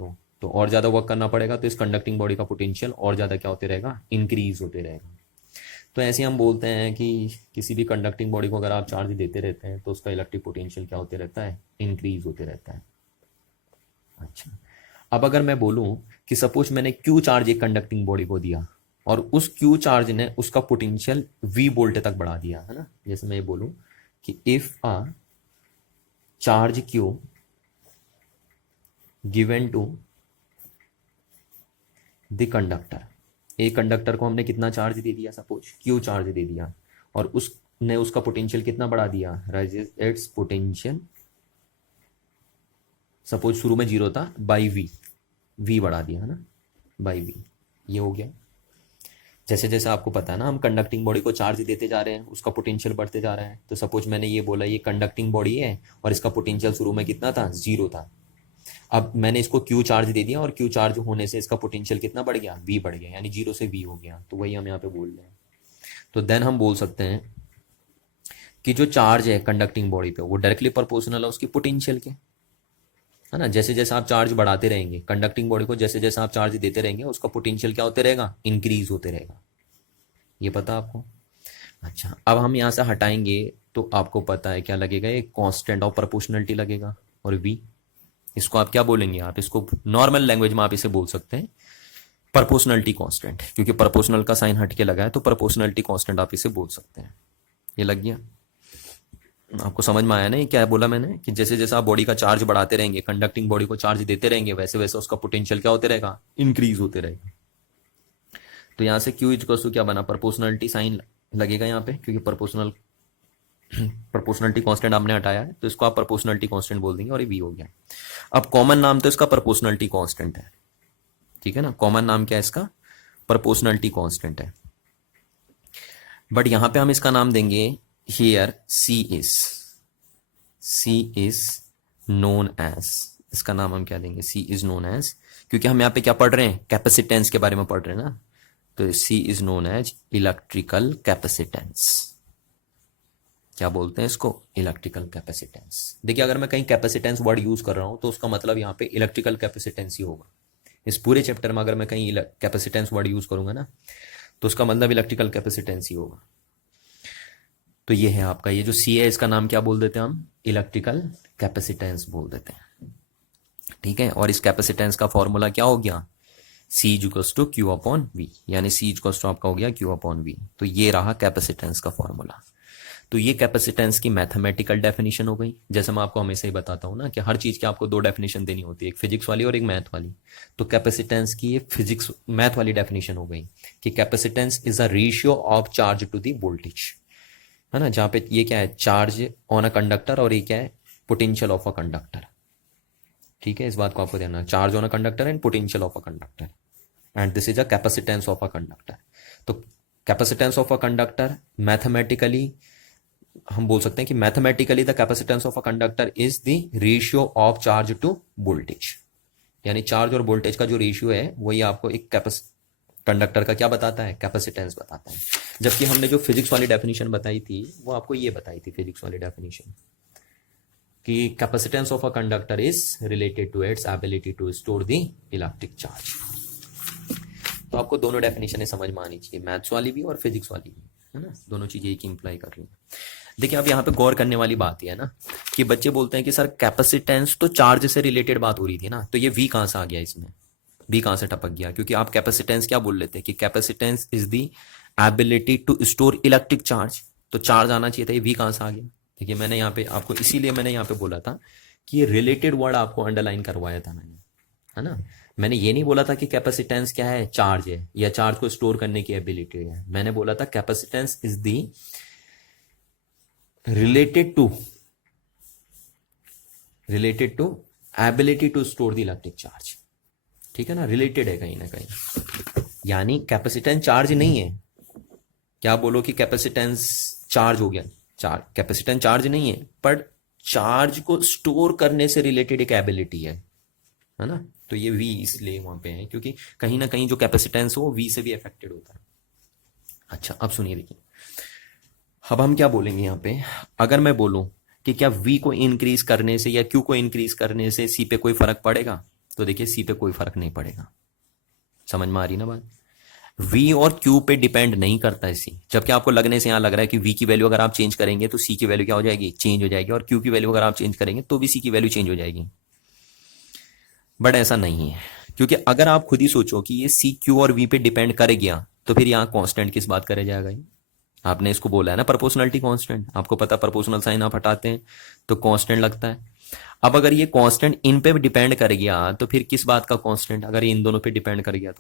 तो और ज़्यादा वर्क करना पड़ेगा। तो इस कंडक्टिंग बॉडी का पोटेंशियल और ज़्यादा क्या होते रहेगा, इंक्रीज होते रहेगा। तो ऐसे हम बोलते हैं कि किसी भी कंडक्टिंग बॉडी को अगर आप चार्ज देते रहते हैं तो उसका इलेक्ट्रिक पोटेंशियल क्या होते रहता है, इंक्रीज होते रहता है। अच्छा, अब अगर मैं बोलूं कि सपोज मैंने Q चार्ज एक कंडक्टिंग बॉडी को दिया और उस Q चार्ज ने उसका पोटेंशियल V वोल्ट तक बढ़ा दिया, है ना। जैसे मैं ये बोलूं कि if a charge Q given to the conductor, एक कंडक्टर को हमने कितना चार्ज दे दिया, सपोज Q चार्ज दे दिया, और उसने उसका पोटेंशियल कितना बढ़ा दिया, इट्स पोटेंशियल सपोज शुरू में 0 था, बाई V बढ़ा दिया, है ना, बाई V। ये हो गया। जैसे जैसे आपको पता है ना, हम कंडक्टिंग बॉडी को चार्ज देते जा रहे हैं उसका पोटेंशियल बढ़ते जा रहा है। तो सपोज मैंने ये बोला ये कंडक्टिंग बॉडी है और इसका पोटेंशियल शुरू में कितना था, 0 था। अब मैंने इसको Q चार्ज दे दिया और Q चार्ज होने से इसका पोटेंशियल कितना बढ़ गया, V बढ़ गया, यानी 0 से V हो गया। तो वही हम यहाँ पे बोल रहे हैं। तो देन हम बोल सकते हैं कि जो चार्ज है कंडक्टिंग बॉडी पे वो डायरेक्टली प्रोपोर्शनल है उसकी पोटेंशियल के, है ना। जैसे जैसे आप चार्ज बढ़ाते रहेंगे कंडक्टिंग बॉडी को, जैसे जैसे आप चार्ज देते रहेंगे उसका पोटेंशियल क्या होते रहेगा, इंक्रीज होते रहेगा। ये पता आपको। अच्छा, अब हम यहाँ से हटाएंगे तो आपको पता है क्या लगेगा, एक कांस्टेंट ऑफ प्रोपोर्शनलिटी लगेगा। और V, इसको आप क्या बोलेंगे, आप इसको नॉर्मल लैंग्वेज में आप इसे बोल सकते हैं प्रोपोर्शनलिटी कांस्टेंट, क्योंकि प्रोपोर्शनल का साइन हट के लगा है तो प्रोपोर्शनलिटी कांस्टेंट आप इसे बोल सकते हैं। ये लग गया आपको समझ में आया ना? ये क्या बोला मैंने कि जैसे जैसे आप बॉडी का चार्ज बढ़ाते रहेंगे, कंडक्टिंग बॉडी को चार्ज देते रहेंगे, वैसे वैसे उसका पोटेंशियल क्या होते रहेगा, इंक्रीज होते रहेगा। तो यहां से क्यू इक्वल टू क्या बना, प्रोपोर्शनलिटी साइन लगेगा यहाँ पे, क्योंकि प्रोपोर्शनलिटी कांस्टेंट आपने हटाया है तो इसको आप प्रोपोर्शनलिटी कांस्टेंट बोल देंगे और ये वी हो गया। अब कॉमन नाम तो इसका प्रोपोर्शनलिटी कांस्टेंट है, ठीक है ना? कॉमन नाम क्या है इसका, प्रोपोर्शनलिटी कांस्टेंट है। बट यहां पे हम इसका नाम देंगे here C is known as, इसका नाम हम क्या देंगे, सी इज नोन एज, क्योंकि हम यहाँ पे क्या पढ़ रहे हैं, कैपेसिटेंस के बारे में पढ़ रहे हैं ना, तो C is known as electrical capacitance. क्या बोलते हैं इसको, इलेक्ट्रिकल कैपेसिटेंस। देखिए अगर मैं कहीं कैपेसिटेंस वर्ड यूज कर रहा हूं तो उसका मतलब यहाँ पे इलेक्ट्रिकल कैपेसिटेंस ही होगा। इस पूरे चैप्टर में अगर मैं कहीं कैपेसिटेंस वर्ड यूज करूंगा ना तो उसका मतलब इलेक्ट्रिकल कैपेसिटेंस ही होगा। तो ये है आपका, ये जो सी है इसका नाम क्या बोल देते हैं हम, इलेक्ट्रिकल कैपेसिटेंस बोल देते हैं, ठीक है? और इस कैपेसिटेंस का फॉर्मूला क्या हो गया, C equals to Q upon V, यानी सी इक्वल्स टू आपका हो गया क्यू अपॉन वी। तो ये रहा कैपेसिटेंस का फॉर्मूला। तो ये कैपेसिटेंस की मैथमेटिकल डेफिनेशन हो गई। जैसे मैं आपको हमेशा ही बताता हूं ना कि हर चीज की आपको दो डेफिनेशन देनी होती है, एक फिजिक्स वाली और एक मैथ वाली। तो कैपेसिटेंस की ये फिजिक्स मैथ वाली डेफिनेशन हो गई कि capacitance is a ratio of charge to the voltage, है ना? जहां पे ये क्या है, चार्ज ऑन अ कंडक्टर, और ये क्या है, पोटेंशियल ऑफ अ कंडक्टर, ठीक है? इस बात को आपको ध्यान, charge on a conductor and potential of a conductor, and this is a capacitance of a conductor. तो capacitance of a conductor mathematically हम बोल सकते हैं कि mathematically the capacitance of a conductor is the ratio of charge to voltage, यानी चार्ज और वोल्टेज का जो रेशियो है वही आपको एक कंडक्टर का क्या बताता है, कैपेसिटेंस बताता है। जबकि हमने जो फिजिक्स वाली डेफिनेशन बताई थी वो आपको ये बताई थी, फिजिक्स वाली डेफिनेशन कि capacitance of a conductor is related to its ability to store the electric charge. तो आपको दोनों डेफिनेशन समझ में आनी चाहिए, मैथ्स वाली भी और फिजिक्स वाली भी, है ना? दोनों चीजें एक इंप्लाई कर रही हैं। देखिए अब यहाँ पे गौर करने वाली बात यह है ना कि बच्चे बोलते हैं कि सर कैपेसिटेंस तो चार्ज से रिलेटेड बात हो रही थी ना, तो ये वी कहां से आ गया, इसमें वी कहां से टपक गया? क्योंकि आप कैपेसिटेंस क्या बोल लेते हैं कि capacitance is the ability to store electric charge, तो चार्ज आना चाहिए था, ये वी कहां से आ गया? देखिए मैंने यहाँ पे आपको इसीलिए मैंने यहाँ पे बोला था कि ये रिलेटेड वर्ड आपको अंडरलाइन करवाया था मैंने, है ना? मैंने ये नहीं बोला था कि कैपेसिटेंस क्या है, चार्ज है या चार्ज को स्टोर करने की एबिलिटी है। मैंने बोला था capacitance is the related to ability to store the electric charge, ठीक है ना? रिलेटेड है कहीं ना कहीं, यानी कैपेसिटेंस चार्ज नहीं है। क्या बोलो कि कैपेसिटेंस चार्ज हो गया, कैपेसिटेंस चार्ज नहीं है, पर चार्ज को स्टोर करने से रिलेटेड एक एबिलिटी है ना? तो ये वी इसलिए वहां पे है क्योंकि कहीं ना कहीं जो कैपेसिटेंस हो वी से भी अफेक्टेड होता है। अच्छा अब सुनिए, देखिए अब हम क्या बोलेंगे यहाँ पे, अगर मैं बोलूं कि क्या वी को इंक्रीज करने से या क्यू को इंक्रीज करने से सी पे कोई फर्क पड़ेगा, तो देखिए सी पे कोई फर्क नहीं पड़ेगा। समझ में आ रही ना बात? वी और क्यू पे डिपेंड नहीं करता है सी। जबकि आपको लगने से यहां लग रहा है कि वी की वैल्यू अगर आप चेंज करेंगे तो सी की वैल्यू क्या हो जाएगी, चेंज हो जाएगी, और क्यू की वैल्यू अगर आप चेंज करेंगे तो भी सी की वैल्यू चेंज हो जाएगी। बट ऐसा नहीं है, क्योंकि अगर आप खुद ही सोचो कि ये सी क्यू और वी पे डिपेंड कर गया तो फिर यहाँ कांस्टेंट किस बात करे जाएगा? आपने इसको बोला है ना प्रोपोर्शनलिटी कांस्टेंट, आपको पता प्रोपोर्शनल साइन आप हटाते हैं तो कांस्टेंट लगता है। अब अगर ये कांस्टेंट इन पे डिपेंड कर गया तो फिर किस बात का कांस्टेंट, अगर ये इन दोनों पे डिपेंड कर गया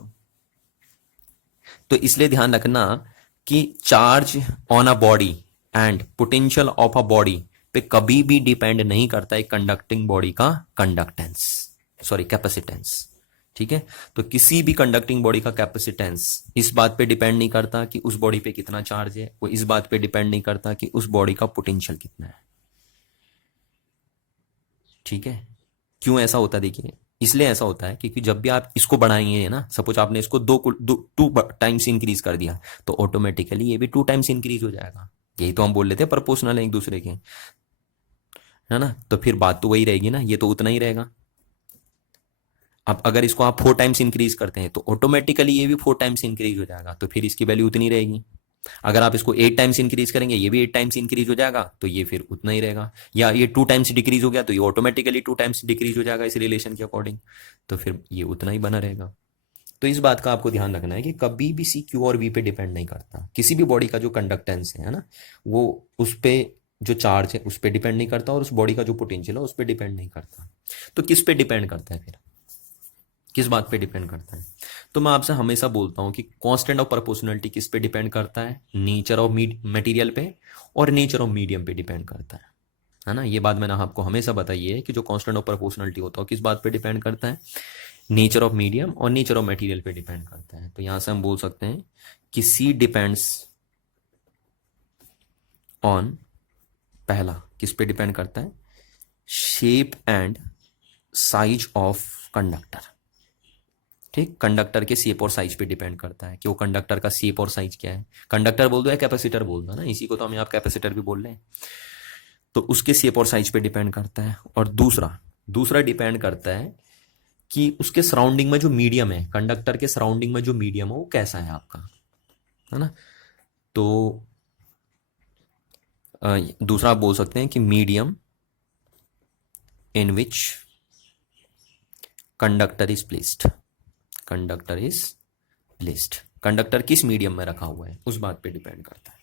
तो इसलिए ध्यान रखना कि charge on a body and potential of a body पे कभी भी डिपेंड नहीं करता एक कंडक्टिंग बॉडी का कैपेसिटेंस, ठीक है? तो किसी भी कंडक्टिंग बॉडी का कैपेसिटेंस इस बात पे डिपेंड नहीं करता कि उस बॉडी पे कितना चार्ज है, वो इस बात पे डिपेंड नहीं करता कि उस बॉडी का पोटेंशियल कितना है, ठीक है? क्यों ऐसा होता है? देखिए इसलिए ऐसा होता है क्योंकि जब भी आप इसको बढ़ाएंगे ना, सपोज आपने इसको टू टाइम्स इंक्रीज कर दिया तो ऑटोमेटिकली ये भी 2 टाइम्स इंक्रीज हो जाएगा। यही तो हम बोल लेते हैं प्रोपोर्शनल है एक दूसरे के, है ना? तो फिर बात तो वही रहेगी ना, ये तो उतना ही रहेगा। अब अगर इसको आप 4 टाइम्स इंक्रीज करते हैं तो ऑटोमेटिकली ये भी 4 टाइम्स इंक्रीज हो जाएगा, तो फिर इसकी वैल्यू उतनी रहेगी। अगर आप इसको 8 टाइम्स इंक्रीज करेंगे ये भी 8 टाइम्स इंक्रीज हो जाएगा, तो ये फिर उतना ही रहेगा। या ये 2 टाइम्स डिक्रीज हो गया तो ये ऑटोमेटिकली 2 टाइम्स डिक्रीज हो जाएगा इस रिलेशन के अकॉर्डिंग, तो फिर ये उतना ही बना रहेगा। तो इस बात का आपको ध्यान रखना है कि कभी भी सी क्यू और वी पे डिपेंड नहीं करता। किसी भी बॉडी का जो कंडक्टेंस है ना, वो उस पे जो चार्ज है उस पे डिपेंड नहीं करता, और उस बॉडी का जो पोटेंशियल है उस पे डिपेंड नहीं करता। तो किस पे डिपेंड करता है फिर, किस बात पे डिपेंड करता है? तो मैं आपसे हमेशा बोलता हूं कि कांस्टेंट ऑफ प्रोपोर्शनलिटी किस पे डिपेंड करता है? नेचर ऑफ मटेरियल पे और नेचर ऑफ मीडियम पे डिपेंड करता है ना। ये बात मैंने आपको हमेशा बताई है कि जो कांस्टेंट ऑफ प्रोपोर्शनलिटी होता है किस बात पे डिपेंड करता है? नेचर ऑफ मीडियम और नेचर ऑफ मटेरियल पे डिपेंड करता है। तो यहां से हम बोल सकते हैं कि सी डिपेंड्स ऑन, पहला किस पे डिपेंड करता है? Shape and size of conductor. ठीक, कंडक्टर के शेप और साइज पे डिपेंड करता है कि वो कंडक्टर का शेप और साइज क्या है। कंडक्टर बोल दो या कैपेसिटर बोल दो ना, इसी को तो हम यहाँ कैपेसिटर भी बोल रहे हैं। तो उसके शेप और साइज पे डिपेंड करता है। और दूसरा दूसरा डिपेंड करता है कि उसके सराउंडिंग में जो मीडियम है, कंडक्टर के सराउंडिंग में जो मीडियम है वो कैसा है आपका, है ना। तो दूसरा आप बोल सकते हैं कि medium in which conductor is placed, conductor is placed, conductor किस मीडियम में रखा हुआ है उस बात पे डिपेंड करता है।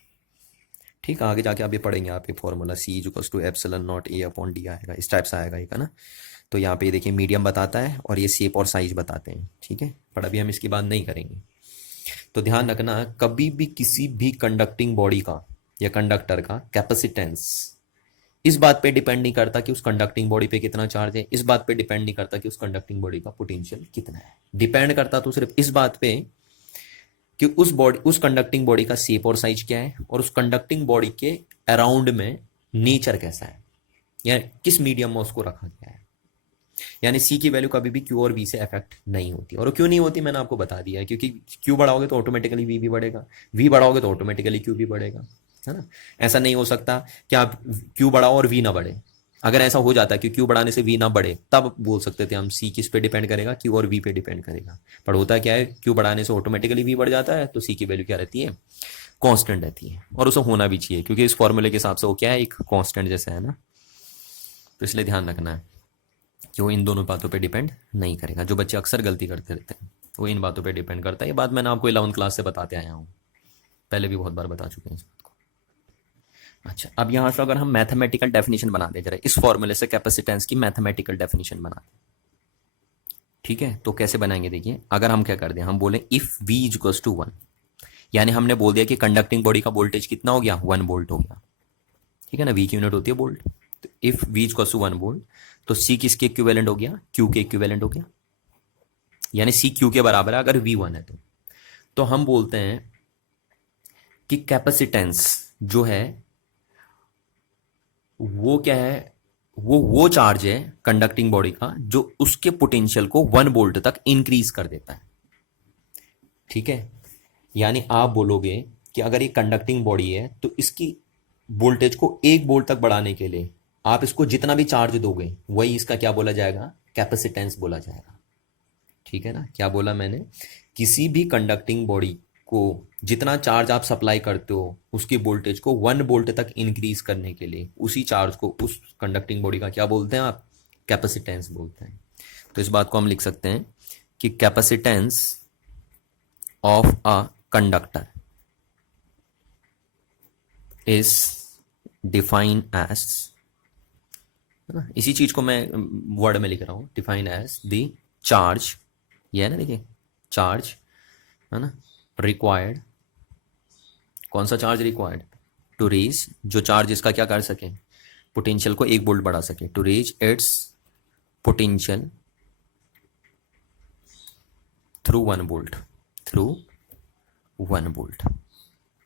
ठीक, आगे जाके आप ये पढ़ेंगे, आप ये formula C is equals to epsilon naught A upon D आएगा, इस टाइप से आएगा एक, है ना। तो यहाँ पे देखिए मीडियम बताता है और ये शेप और साइज बताते हैं, ठीक है। पर अभी हम इसकी बात नहीं करेंगे। तो ध्यान रखना, कभी भी किसी भी कंडक्टिंग बॉडी का या कंडक्टर का कैपेसिटेंस इस बात पे डिपेंड नहीं करता कि उस कंडक्टिंग बॉडी पे कितना चार्ज है, इस बात पे डिपेंड नहीं करता कि उस कंडक्टिंग बॉडी का पोटेंशियल कितना है। डिपेंड करता तो सिर्फ इस बात पे कि उस कंडक्टिंग बॉडी का शेप और साइज क्या है, और उस कंडक्टिंग बॉडी के अराउंड में नेचर कैसा है, या किस मीडियम में उसको रखा गया है। यानी सी की वैल्यू कभी भी क्यू और वी से अफेक्ट नहीं होती। और क्यों नहीं होती मैंने आपको बता दिया है, क्योंकि क्यू बढ़ाओगे तो ऑटोमेटिकली वी भी बढ़ेगा, वी बढ़ाओगे तो ऑटोमेटिकली क्यू भी बढ़ेगा, है ना। ऐसा नहीं हो सकता कि आप क्यू बढ़ाओ और वी ना बढ़े। अगर ऐसा हो जाता है कि क्यू बढ़ाने से वी ना बढ़े, तब बोल सकते थे हम सी किस पे डिपेंड करेगा, क्यू और वी पे डिपेंड करेगा। पर होता क्या है, क्यू बढ़ाने से ऑटोमेटिकली वी बढ़ जाता है, तो सी की वैल्यू क्या रहती है? कांस्टेंट रहती है। और उसे होना भी चाहिए, क्योंकि इस फॉर्मूले के हिसाब से वो क्या है, एक कांस्टेंट जैसा है ना। तो इसलिए ध्यान रखना है कि वो इन दोनों बातों पे डिपेंड नहीं करेगा। जो बच्चे अक्सर गलती करते रहते हैं वो इन बातों पे डिपेंड करता है। ये बात मैंने आपको 11th क्लास से बताते आया हूँ, पहले भी बहुत बार बता चुके हैं इस बात को। अच्छा, अब यहाँ से अगर हम मैथमेटिकल डेफिनेशन बना दे, जरा इस फॉर्मूले से कैपेसिटेंस की मैथमेटिकल डेफिनेशन बना दें, ठीक है। तो कैसे बनाएंगे, देखिए। अगर हम क्या कर दें, हम बोले if V is equals to 1, यानी हमने बोल दिया कि कंडक्टिंग बॉडी का वोल्टेज कितना हो गया, 1 वोल्ट हो गया, ठीक है ना। वी की यूनिट होती है वोल्ट। तो if V is equals to 1 volt, तो सी किसके इक्विवेलेंट हो गया, क्यू के इक्विवेलेंट हो गया। यानी सी क्यू के बराबर है अगर वी 1 है तो हम बोलते हैं कि कैपेसिटेंस जो है वो क्या है, वो चार्ज है कंडक्टिंग बॉडी का जो उसके पोटेंशियल को 1 वोल्ट तक इंक्रीज कर देता है, ठीक है। यानी आप बोलोगे कि अगर ये कंडक्टिंग बॉडी है तो इसकी वोल्टेज को 1 वोल्ट तक बढ़ाने के लिए आप इसको जितना भी चार्ज दोगे वही इसका क्या बोला जाएगा, कैपेसिटेंस बोला जाएगा, ठीक है ना। क्या बोला मैंने, किसी भी कंडक्टिंग बॉडी को जितना चार्ज आप सप्लाई करते हो उसकी वोल्टेज को 1 वोल्ट तक इंक्रीज करने के लिए उसी चार्ज को, उस कंडक्टिंग बॉडी का क्या बोलते हैं आप, कैपेसिटेंस बोलते हैं। तो इस बात को हम लिख सकते हैं कि capacitance of a conductor is define as, इसी चीज को मैं वर्ड में लिख रहा हूं, डिफाइन एज द चार्ज, ये है ना, देखिए चार्ज, है ना, रिक्वायर्ड, कौन सा चार्ज रिक्वायर्ड, टू रेज, जो चार्ज इसका क्या कर सके, पोटेंशियल को 1 वोल्ट बढ़ा सके, to raise its potential through 1 volt, through 1 volt,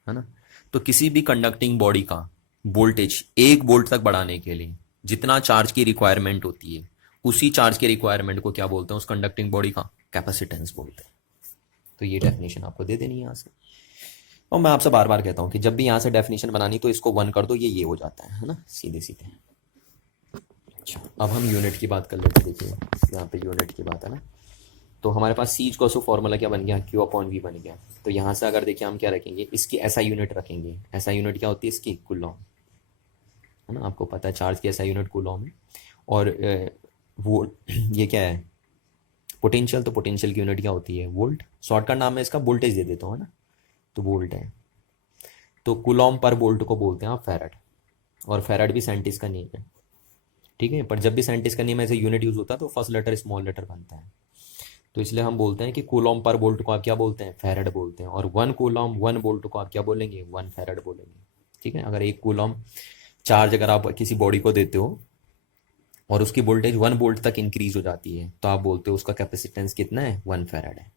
है ना। तो किसी भी कंडक्टिंग बॉडी का वोल्टेज 1 वोल्ट तक बढ़ाने के लिए जितना चार्ज की रिक्वायरमेंट होती है उसी चार्ज की रिक्वायरमेंट को क्या बोलते हैं, उस कंडक्टिंग बॉडी का कैपेसिटेंस बोलते हैं। तो ये डेफिनेशन आपको दे देनी है यहाँ से। और मैं आपसे बार बार कहता हूँ कि जब भी यहाँ से डेफिनेशन बनानी तो इसको 1 कर दो, ये हो जाता है ना, सीधे सीधे। अच्छा, अब हम यूनिट की बात कर लेते हैं। देखिए यहाँ पे यूनिट की बात है ना, तो हमारे पास सी को फॉर्मूला क्या बन गया, क्यू अपॉन वी बन गया। तो यहाँ से अगर देखिए हम क्या रखेंगे, इसकी ऐसा यूनिट रखेंगे। ऐसा यूनिट क्या होती है इसकी, कूलॉम, है ना। आपको पता है चार्ज की ऐसा यूनिट कूलॉम है। और वो ये क्या है, पोटेंशियल, तो पोटेंशियल की यूनिट क्या होती है? वोल्ट। शॉर्टकट नाम है इसका, वोल्टेज दे देता हूँ, है ना, तो वोल्ट है। तो कूलॉम पर वोल्ट को बोलते हैं आप फैराड, और फैराड भी साइंटिस्ट का नेम है, ठीक है। पर जब भी साइंटिस्ट का नेम ऐसे यूनिट यूज होता है तो फर्स्ट लेटर स्मॉल लेटर बनता है, तो इसलिए हम बोलते हैं कि कूलॉम पर वोल्ट को आप क्या बोलते हैं? फैराड बोलते हैं। और 1 कूलॉम 1 वोल्ट को आप क्या बोलेंगे? 1 फैराड बोलेंगे, ठीक है। अगर 1 कूलॉम चार्ज अगर आप किसी बॉडी को देते हो और उसकी वोल्टेज 1 वोल्ट तक इंक्रीज हो जाती है, तो आप बोलते हो उसका कैपेसिटेंस कितना है? 1 फैराड है।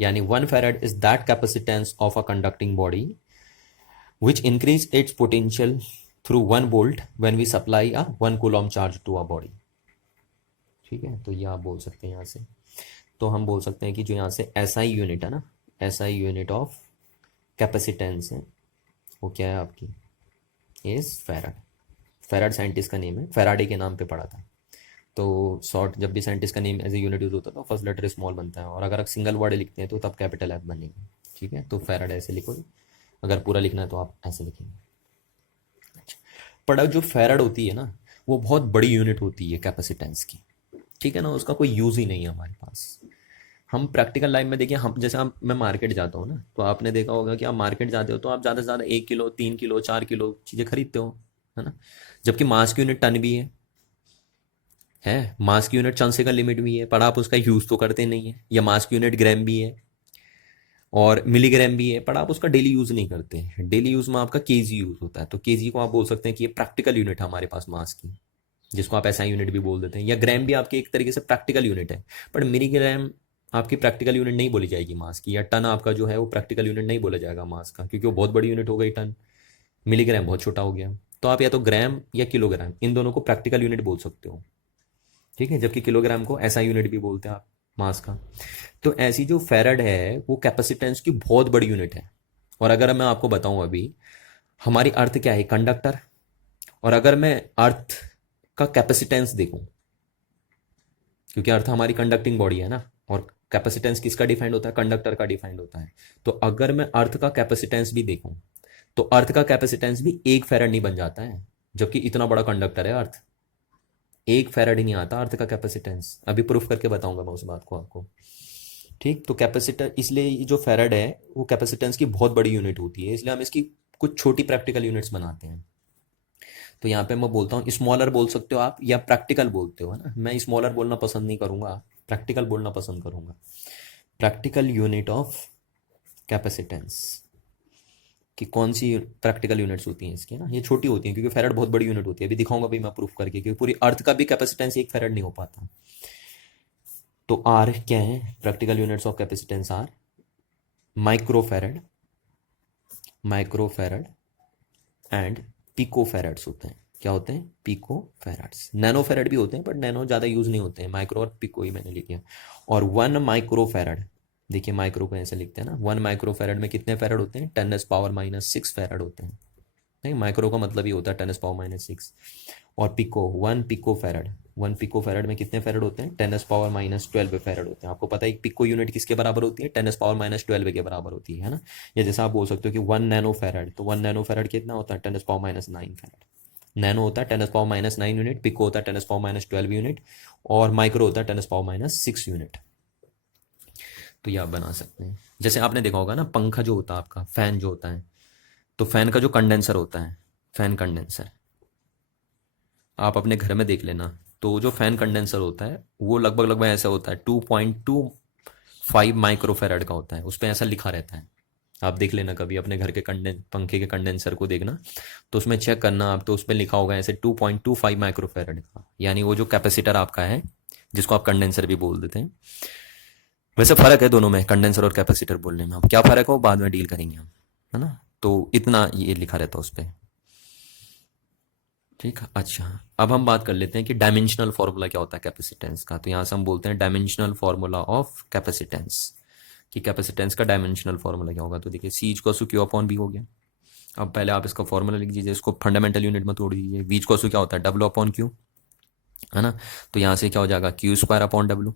यानी 1 farad is that capacitance of a conducting body which increase its potential through 1 volt when we supply a 1 coulomb charge to a body, ठीक है। तो ये आप बोल सकते हैं यहाँ से। तो हम बोल सकते हैं कि जो यहाँ से एसआई यूनिट है ना, एसआई यूनिट ऑफ कैपेसिटेंस है, वो क्या है आपकी? Is farad. फैराड साइंटिस्ट का नेम है, फैराडे के नाम पे पड़ा था। तो शॉर्ट, जब भी साइंटिस्ट का name as a unit use होता है तो फर्स्ट लेटर स्मॉल बनता है, और अगर आप सिंगल वर्ड लिखते हैं तो तब कैपिटल एफ बनेगा, ठीक है। तो फैराड ऐसे लिखोगे, अगर पूरा लिखना है तो आप ऐसे लिखेंगे। अच्छा, पर जो फैराड होती है ना, वो बहुत बड़ी यूनिट होती है कैपेसिटेंस की, ठीक है ना, उसका कोई यूज़ ही नहीं है हमारे पास। हम प्रैक्टिकल लाइफ में देखिए, हम जैसे हम मैं मार्केट जाता हूँ ना, तो आपने देखा होगा कि आप मार्केट जाते हो तो आप ज़्यादा से ज़्यादा 1 किलो 3 किलो 4 किलो चीज़ें खरीदते हो, है ना। जबकि मास की यूनिट टन भी है मास की यूनिट टन से का लिमिट भी है, पर आप उसका यूज़ तो करते नहीं है। या मास की यूनिट ग्राम भी है और मिलीग्राम भी है, पर आप उसका डेली यूज़ नहीं करते। डेली यूज़ में आपका केजी यूज़ होता है, तो केजी को आप बोल सकते हैं कि ये प्रैक्टिकल यूनिट है हमारे पास मास की, जिसको आप एसआई यूनिट भी बोल देते हैं। या ग्राम भी आपकी एक तरीके से प्रैक्टिकल यूनिट है, पर मिलीग्राम आपकी प्रैक्टिकल यूनिट नहीं बोली जाएगी मास की। या टन आपका जो है वो प्रैक्टिकल यूनिट नहीं बोला जाएगा मास का, क्योंकि वो बहुत बड़ी यूनिट हो गई टन, मिलीग्राम बहुत छोटा हो गया। तो आप या तो ग्राम या किलोग्राम, इन दोनों को प्रैक्टिकल यूनिट बोल सकते हो, ठीक है। जबकि किलोग्राम को एसआई यूनिट भी बोलते हैं आप मास का। तो ऐसी जो फैराड है वो कैपेसिटेंस की बहुत बड़ी यूनिट है। और अगर मैं आपको बताऊं अभी, हमारी अर्थ क्या है? कंडक्टर। और अगर मैं अर्थ का कैपेसिटेंस देखूं, क्योंकि अर्थ हमारी कंडक्टिंग बॉडी है ना, और कैपेसिटेंस किसका डिफाइंड होता है? कंडक्टर का डिफाइंड होता है। तो अगर मैं अर्थ का कैपेसिटेंस भी देखूं, तो अर्थ का कैपेसिटेंस भी 1 फैराड नहीं बन जाता है, जबकि इतना बड़ा कंडक्टर है अर्थ। 1 फैराड ही नहीं आता अर्थ का कैपेसिटेंस। अभी प्रूफ करके बताऊंगा मैं उस बात को आपको, ठीक। तो कैपेसिटर, इसलिए ये जो फैराड है वो कैपेसिटेंस की बहुत बड़ी यूनिट होती है, इसलिए हम इसकी कुछ छोटी प्रैक्टिकल यूनिट्स बनाते हैं। तो यहाँ पे मैं बोलता हूँ स्मॉलर बोल सकते हो आप, या प्रैक्टिकल बोलते हो, है ना। मैं स्मॉलर बोलना पसंद नहीं करूँगा, प्रैक्टिकल बोलना पसंद करूँगा। प्रैक्टिकल यूनिट ऑफ कैपेसिटेंस कि कौन सी प्रैक्टिकल यूनिट्स होती हैं इसकी, ना ये छोटी होती हैं, क्योंकि फैराड बहुत बड़ी यूनिट होती है। अभी दिखाऊंगा भी मैं प्रूफ करके, क्योंकि पूरी अर्थ का भी कैपेसिटेंस 1 फैराड नहीं हो पाता। तो आर क्या है? Practical units of capacitance are microfarad, microfarad and picofarads होते हैं। क्या होते हैं? पिकोफैरड्स। नैनोफैरड भी होते हैं, पर नैनो ज़्यादा यूज़ नहीं होते हैं, माइक्रो और पिको ही मैंने लिखे हैं। और 1 माइक्रोफैरड, देखिए माइक्रो को ऐसे लिखते हैं ना, 1 माइक्रोफैरड में कितने फैरड होते हैं? 10⁻⁻6 फैरड होते हैं। नहीं, माइक्रो का मतलब ही होता है 10⁻⁻6। और पिको, 1 पिकोफैरड, 1 पिकोफैरड में कितने फैरड होते हैं? 10⁻12 फैरड होते हैं। आपको पता है एक पिको यूनिट किसके बराबर होती है? 10⁻12 के बराबर होती है ना। या जैसा आप बोल सकते हो कि 1 नैनोफैरड, तो 1 नैनोफैरड कितना होता है? 10⁻9 फैरड। नैनो होता है 10⁻9 यूनिट, पिको होता है 10⁻12 यूनिट, और माइक्रो होता है 10⁻6 यूनिट। तो ये आप बना सकते हैं। जैसे आपने देखा होगा ना, पंखा जो होता है आपका, फैन जो होता है, तो फैन का जो कंडेंसर होता है, फैन कंडेंसर, आप अपने घर में देख लेना, तो जो फैन कंडेंसर होता है वो लगभग लगभग ऐसा होता है, 2.25 माइक्रोफैरड का होता है। उस पर ऐसा लिखा रहता है, आप देख लेना कभी अपने घर के पंखे के कंडेंसर को देखना, तो उसमें चेक करना आप, तो उस पर लिखा होगा ऐसे 2.25 माइक्रोफैरड का, यानी वो जो कैपेसिटर आपका है, जिसको आप कंडेंसर भी बोल देते हैं। वैसे फ़र्क है दोनों में, कंडेंसर और कैपेसिटर बोलने में। अब क्या फ़र्क है वो बाद में डील करेंगे हम, है ना। तो इतना ये लिखा रहता है उस पर, ठीक है। अच्छा, अब हम बात कर लेते हैं कि डायमेंशनल फार्मूला क्या होता है कैपेसिटेंस का। तो यहाँ से हम बोलते हैं डायमेंशनल फार्मूला ऑफ कैपेसिटेंस, कि कैपेसिटेंस का डायमेंशनल फार्मूला क्या होगा। तो देखिए C is Q Q upon B हो गया। अब पहले आप इसका फार्मूला लिख दीजिए, इसको फंडामेंटल यूनिट में तोड़ दीजिए। वी इज क्या होता है? डब्ल्यू अपॉन क्यू, है ना। तो यहाँ से क्या हो जाएगा? क्यू स्क्वायर अपॉन डब्ल्यू,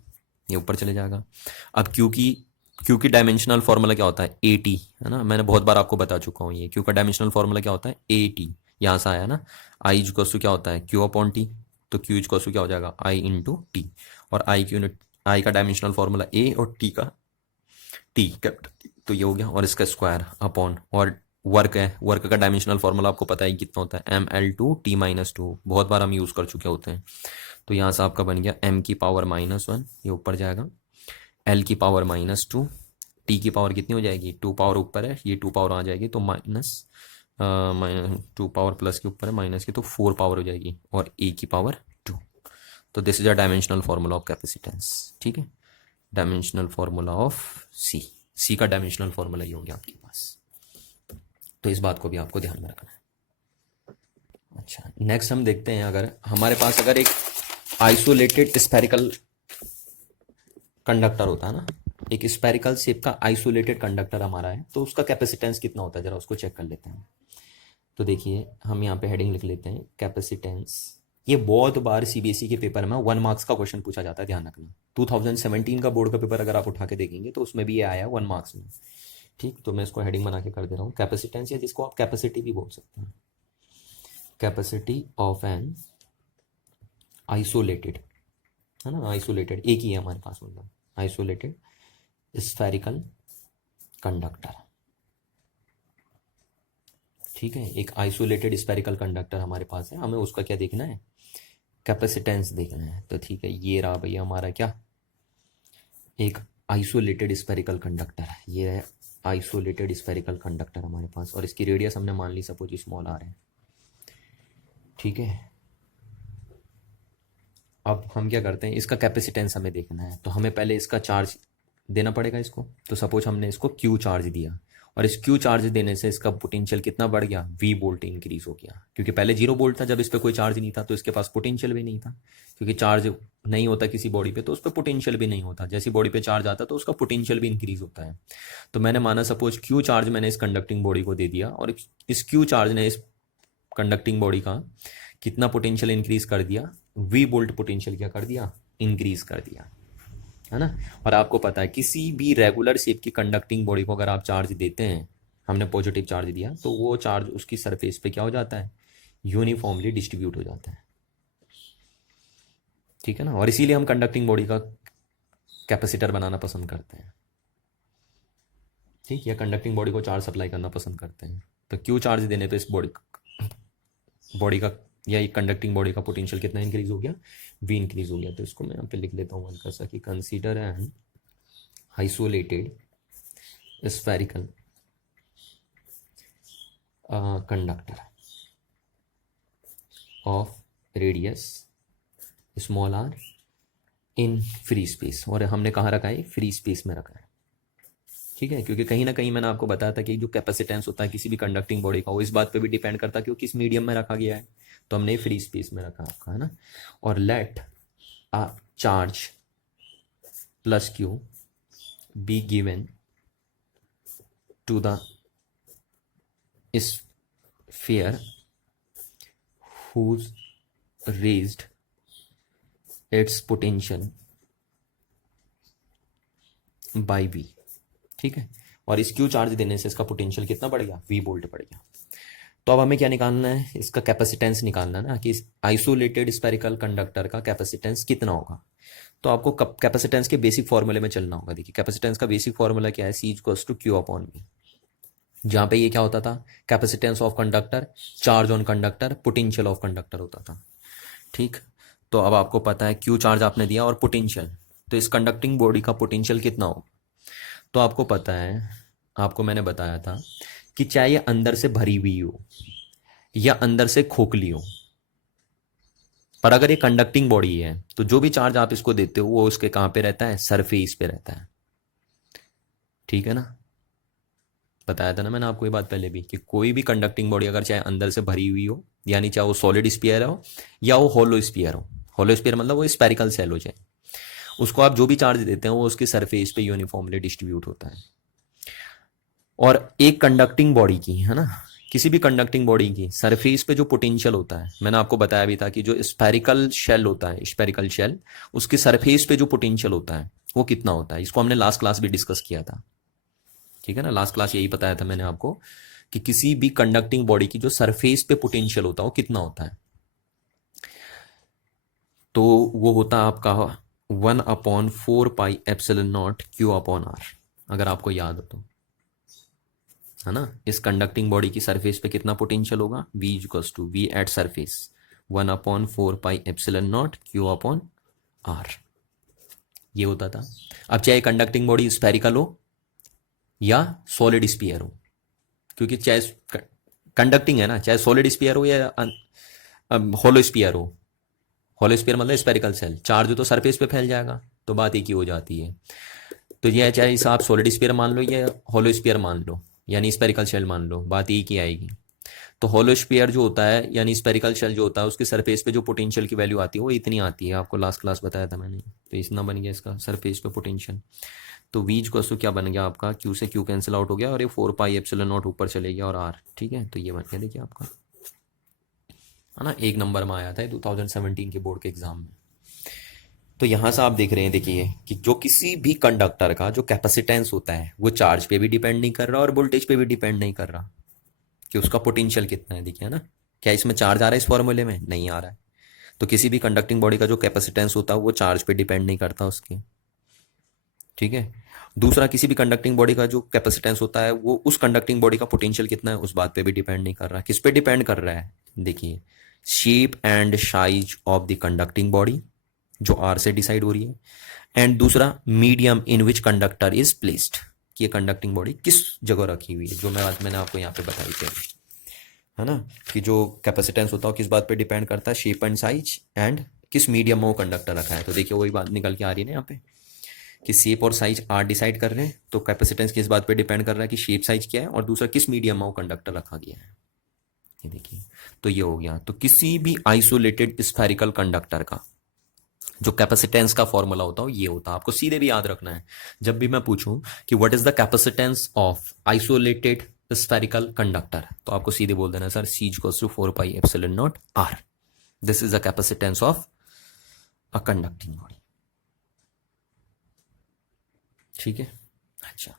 ये ऊपर चले जाएगा। अब क्यू की डायमेंशनल फार्मूला क्या होता है? ए टी, है ना। मैंने बहुत बार आपको बता चुका हूँ ये। क्यू का डायमेंशनल फार्मूला क्या होता है? ए टी, यहाँ से आया ना। आई इज क्या होता है? क्यू अपॉन टी, तो क्यू इज क्या हो जाएगा? आई इंटू टी। और आई की यूनिट आई का डायमेंशनल फॉर्मूला ए और टी का टी कैपिटल, तो ये हो गया, और इसका स्क्वायर अपॉन, और वर्क है, वर्क का डायमेंशनल फॉर्मूला आपको पता है कितना होता है, ml2t-2, बहुत बार हम यूज़ कर चुके होते हैं। तो यहाँ से आपका बन गया m की पावर -1, ये ऊपर जाएगा, l की पावर -2, t की पावर कितनी हो जाएगी, 2 पावर ऊपर है, ये 2 पावर आ जाएगी, तो -2 पावर प्लस के ऊपर है माइनस की, तो 4 पावर हो जाएगी, और a की पावर 2। तो this is a dimensional formula of capacitance. ठीक है, डायमेंशनल फॉर्मूला ऑफ सी का डायमेंशनल फॉर्मूला ये हो गया आपके पास। तो इस बात को भी आपको ध्यान में रखना है। अच्छा, नेक्स्ट हम देखते हैं, अगर हमारे पास अगर एक आइसोलेटेड स्फेरिकल कंडक्टर होता है ना, एक स्फेरिकल शेप का आइसोलेटेड कंडक्टर हमारा है, तो उसका कैपेसिटेंस कितना होता है, जरा उसको चेक कर लेते हैं। तो देखिए, हम यहाँ पे हेडिंग लिख लेते हैं कैपेसिटेंस। ये बहुत बार सीबीएसई के पेपर में 1 मार्क्स का क्वेश्चन पूछा जाता है, ध्यान रखना। 2017 का बोर्ड का पेपर अगर आप उठा के देखेंगे तो उसमें भी ये आया 1 मार्क्स में। ठीक, तो मैं इसको हेडिंग बना के कर दे रहा हूँ, कैपेसिटेंस, या जिसको आप कैपेसिटी भी बोल सकते हैं, कैपेसिटी ऑफ एन आइसोलेटेड, है ना, आइसोलेटेड एक ही है हमारे पास, मतलब आइसोलेटेड स्फेरिकल कंडक्टर। ठीक है, एक आइसोलेटेड स्फेरिकल कंडक्टर हमारे पास है, हमें उसका क्या देखना है, कैपेसिटेंस देखना है। तो ठीक है, ये रहा भैया हमारा क्या, एक आइसोलेटेड स्फेरिकल कंडक्टर है, ये है आइसोलेटेड स्फेरिकल कंडक्टर हमारे पास, और इसकी रेडियस हमने मान ली सपोज स्मॉल आर है। ठीक है, अब हम क्या करते हैं, इसका कैपेसिटेंस हमें देखना है, तो हमें पहले इसका चार्ज देना पड़ेगा इसको। तो सपोज हमने इसको क्यू चार्ज दिया, और इस क्यू चार्ज देने से इसका पोटेंशियल कितना बढ़ गया, वी वोल्ट इंक्रीज हो गया, क्योंकि पहले 0 वोल्ट था जब इस पर कोई चार्ज नहीं था, तो इसके पास पोटेंशियल भी नहीं था, क्योंकि चार्ज नहीं होता किसी बॉडी पे तो उस पर पोटेंशियल भी नहीं होता, जैसी बॉडी पे चार्ज आता तो उसका पोटेंशियल भी इंक्रीज होता है। तो मैंने माना सपोज क्यू चार्ज मैंने इस कंडक्टिंग बॉडी को दे दिया, और इस क्यू चार्ज ने इस कंडक्टिंग बॉडी का कितना पोटेंशियल इंक्रीज कर दिया, वी वोल्ट पोटेंशियल क्या कर दिया, इंक्रीज कर दिया, है ना। और आपको पता है किसी भी रेगुलर शेप की कंडक्टिंग बॉडी को अगर आप चार्ज देते हैं, हमने पॉजिटिव चार्ज दिया, तो वो चार्ज उसकी सरफेस पे क्या हो जाता है, यूनिफॉर्मली डिस्ट्रीब्यूट हो जाता है। ठीक है ना, और इसीलिए हम कंडक्टिंग बॉडी का कैपेसिटर बनाना पसंद करते हैं। ठीक, या कंडक्टिंग बॉडी को चार्ज सप्लाई करना पसंद करते हैं। तो क्यू चार्ज देने पे इस बॉडी का या एक कंडक्टिंग बॉडी का पोटेंशियल कितना इंक्रीज हो गया, वी इंक्रीज हो गया। तो इसको मैं यहाँ पे लिख लेता हूँ हल्का सा कि consider an isolated spherical conductor of radius small R in free space, और हमने कहाँ रखा है, फ्री स्पेस में रखा है। ठीक है, क्योंकि कहीं ना कहीं मैंने आपको बताया था कि जो कैपेसिटेंस होता है किसी भी कंडक्टिंग बॉडी का, वो इस बात पे भी डिपेंड करता है कि वो किस मीडियम में रखा गया है, तो हमने फ्री स्पेस में रखा आपका, है ना। और let a charge plus Q be given to the sphere whose raised its potential by V। ठीक है, और इस क्यू चार्ज देने से इसका पोटेंशियल कितना बढ़ गया, वी वोल्ट बढ़ गया। तो अब हमें क्या निकालना है, इसका कैपेसिटेंस निकालना है ना, कि इस आइसोलेटेड स्फेरिकल कंडक्टर का कैपेसिटेंस कितना होगा। तो आपको कैपेसिटेंस के बेसिक फॉर्मूले में चलना होगा। देखिए, कैपेसिटेंस का बेसिक फॉर्मूला क्या है, C equals to Q upon V, जहाँ पे ये क्या होता था, capacitance of conductor, charge on conductor, potential of conductor होता था। ठीक, तो अब आपको पता है क्यू चार्ज आपने दिया और पोटेंशियल, तो इस कंडक्टिंग बॉडी का पोटेंशियल कितना हो, तो आपको पता है, आपको मैंने बताया था कि चाहे ये अंदर से भरी हुई हो या अंदर से खोखली हो, पर अगर ये कंडक्टिंग बॉडी है तो जो भी चार्ज आप इसको देते हो वो उसके कहाँ पे रहता है, सरफेस पे रहता है। ठीक है ना, बताया था ना मैंने आपको ये बात पहले भी, कि कोई भी कंडक्टिंग बॉडी अगर चाहे अंदर से भरी हुई हो, यानी चाहे वो सॉलिड स्फीयर हो या वो होलो स्फीयर हो, होलो स्फीयर मतलब वो स्फेरिकल सेल हो जाए, उसको आप जो भी चार्ज देते हैं वो उसके सरफेस पे यूनिफॉर्मली डिस्ट्रीब्यूट होता है। और एक कंडक्टिंग बॉडी की, है ना, किसी भी कंडक्टिंग बॉडी की सरफेस पे जो पोटेंशियल होता है, मैंने आपको बताया भी था कि जो स्फेरिकल शेल होता है, स्फेरिकल शेल, उसके सरफेस पे जो पोटेंशियल होता है वो कितना होता है, इसको हमने लास्ट क्लास भी डिस्कस किया था। ठीक है ना, लास्ट क्लास यही बताया था मैंने आपको कि किसी भी कंडक्टिंग बॉडी की जो सरफेस पे पोटेंशियल होता है वो कितना होता है, तो वो होता है आपका 1/4πε0 Q अपॉन आर, अगर आपको याद हो तो, है ना। इस कंडक्टिंग बॉडी की सरफेस पे कितना पोटेंशियल होगा, V equals to V at surface 1/4πε0 Q upon R, ये होता था। अब चाहे कंडक्टिंग बॉडी स्फेरिकल हो या सॉलिड स्फीयर हो, क्योंकि चाहे कंडक्टिंग है ना, चाहे सॉलिड स्फीयर हो या होलो स्फीयर हो। होलो स्फीयर मतलब स्फेरिकल सेल, चार्ज तो सरफेस पे फैल जाएगा, तो बात एक ही हो जाती है। तो यह चाहे इसे आप सॉलिड स्फीयर मान लो या होलो स्फीयर मान लो, यानी स्फेरिकल शेल मान लो, बात एक ही आएगी। तो होलो स्फीयर जो होता है यानी स्फेरिकल शेल जो होता है, उसके सरफेस पे जो पोटेंशियल की वैल्यू आती है वो इतनी आती है, आपको लास्ट क्लास बताया था मैंने। तो इतना बन गया इसका सरफेस पे पोटेंशियल। तो वी इक्वल्स टू क्या बन गया आपका, क्यू से क्यू कैंसिल आउट हो गया और ये 4πε0 ऊपर चले गया और आर, ठीक है। तो ये बन गया देखिए आपका, है ना, 1 नंबर में आया था 2017 के बोर्ड के एग्जाम में। तो यहां से आप देख रहे हैं, देखिए कि जो किसी भी कंडक्टर का जो कैपेसिटेंस होता है वो चार्ज पे भी डिपेंड नहीं कर रहा और वोल्टेज पे भी डिपेंड नहीं कर रहा, कि उसका पोटेंशियल कितना है, देखिए ना। क्या इसमें चार्ज आ रहा है इस फॉर्मूले में, नहीं आ रहा है। तो किसी भी कंडक्टिंग बॉडी का जो कैपेसिटेंस होता है वो चार्ज पे डिपेंड नहीं करता उसके, ठीक है। दूसरा, किसी भी कंडक्टिंग बॉडी का जो कैपेसिटेंस होता है वो उस कंडक्टिंग बॉडी का पोटेंशियल कितना है उस बात पे भी डिपेंड नहीं कर रहा। किस पे डिपेंड कर रहा है, देखिए, shape and size of the conducting body, जो आर से डिसाइड हो रही है। एंड दूसरा, medium in which conductor is placed, कि ये कंडक्टिंग बॉडी किस जगह रखी हुई है, जो मैंने आपको यहाँ पे बताई थी, है ना। कि जो कैपेसिटेंस होता है किस बात पे डिपेंड करता है, शेप एंड साइज, एंड किस मीडियम में वो कंडक्टर रखा है। तो देखिए वही बात निकल के आ रही है ना यहाँ पे, कि शेप और साइज आर डिसाइड कर रहे हैं, तो कैपेसिटेंस किस बात पे डिपेंड कर रहा है कि शेप साइज क्या है, और दूसरा किस मीडियम में वो कंडक्टर रखा गया है, ये देखिए। तो ये हो गया। तो किसी भी आइसोलेटेड स्फेरिकल कंडक्टर का जो कैपेसिटेंस का फॉर्मूला होता है ये होता है, आपको सीधे भी याद रखना है। जब भी मैं पूछूं कि what is the capacitance of isolated spherical conductor, तो आपको सीधे बोल देना sir C equals to 4πε0 R, this is the capacitance of a conducting body, ठीक है। अच्छा,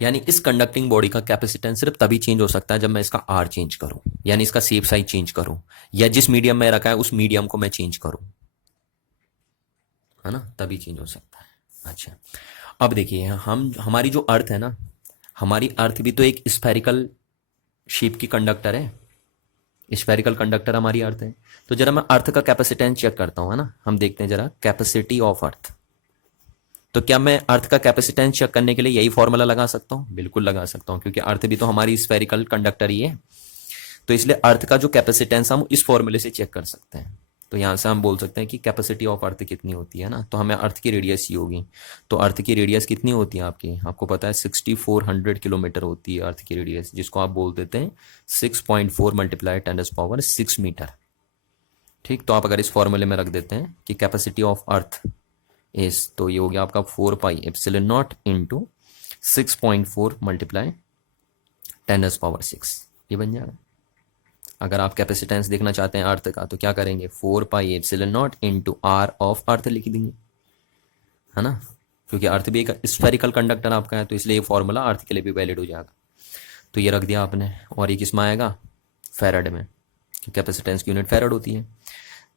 यानी इस कंडक्टिंग बॉडी का कैपेसिटेंस सिर्फ तभी चेंज हो सकता है जब मैं इसका आर चेंज करूं, यानी इसका शेप साइज चेंज करूं, या जिस मीडियम में रखा है उस मीडियम को मैं चेंज करूं, है ना, तभी चेंज हो सकता है। अच्छा, अब देखिए हमारी जो अर्थ है ना, हमारी अर्थ भी तो एक स्फेरिकल शेप की कंडक्टर है, स्फेरिकल कंडक्टर हमारी अर्थ है। तो जरा मैं अर्थ का कैपेसिटेंस चेक करता हूँ, है ना, हम देखते हैं जरा कैपेसिटी ऑफ अर्थ। तो क्या मैं अर्थ का कैपेसिटेंस चेक करने के लिए यही फॉर्मूला लगा सकता हूँ, बिल्कुल लगा सकता हूँ, क्योंकि अर्थ भी तो हमारी स्फेरिकल कंडक्टर ही है। तो इसलिए अर्थ का जो कैपेसिटेंस हम इस फॉर्मूले से चेक कर सकते हैं। तो यहां से हम बोल सकते हैं कि कैपेसिटी ऑफ अर्थ कितनी होती है ना, तो हमें अर्थ की रेडियस ही होगी। तो अर्थ की रेडियस कितनी होती है आपकी, आपको पता है 6400 किलोमीटर होती है अर्थ की रेडियस, जिसको आप बोल देते हैं 6.4 मल्टीप्लाई 10⁻⁶ मीटर, ठीक। तो आप अगर इस फॉर्मूले में रख देते हैं कि कैपेसिटी ऑफ अर्थ इस, तो ये हो गया आपका 4πε0 इंटू 6.4 मल्टीप्लाई 10⁻⁶, ये बन जाएगा। अगर आप कैपेसिटेंस देखना चाहते हैं अर्थ का, तो क्या करेंगे, 4πε0 इंटू आर ऑफ अर्थ लिख देंगे, है ना, क्योंकि अर्थ भी एक स्फेरिकल कंडक्टर आपका है, तो इसलिए ये फॉर्मूला अर्थ के लिए भी वैलिड हो जाएगा। तो ये रख दिया आपने, और ये किस में आएगा, फेराड में, कैपेसिटेंस की यूनिट फेराड होती है।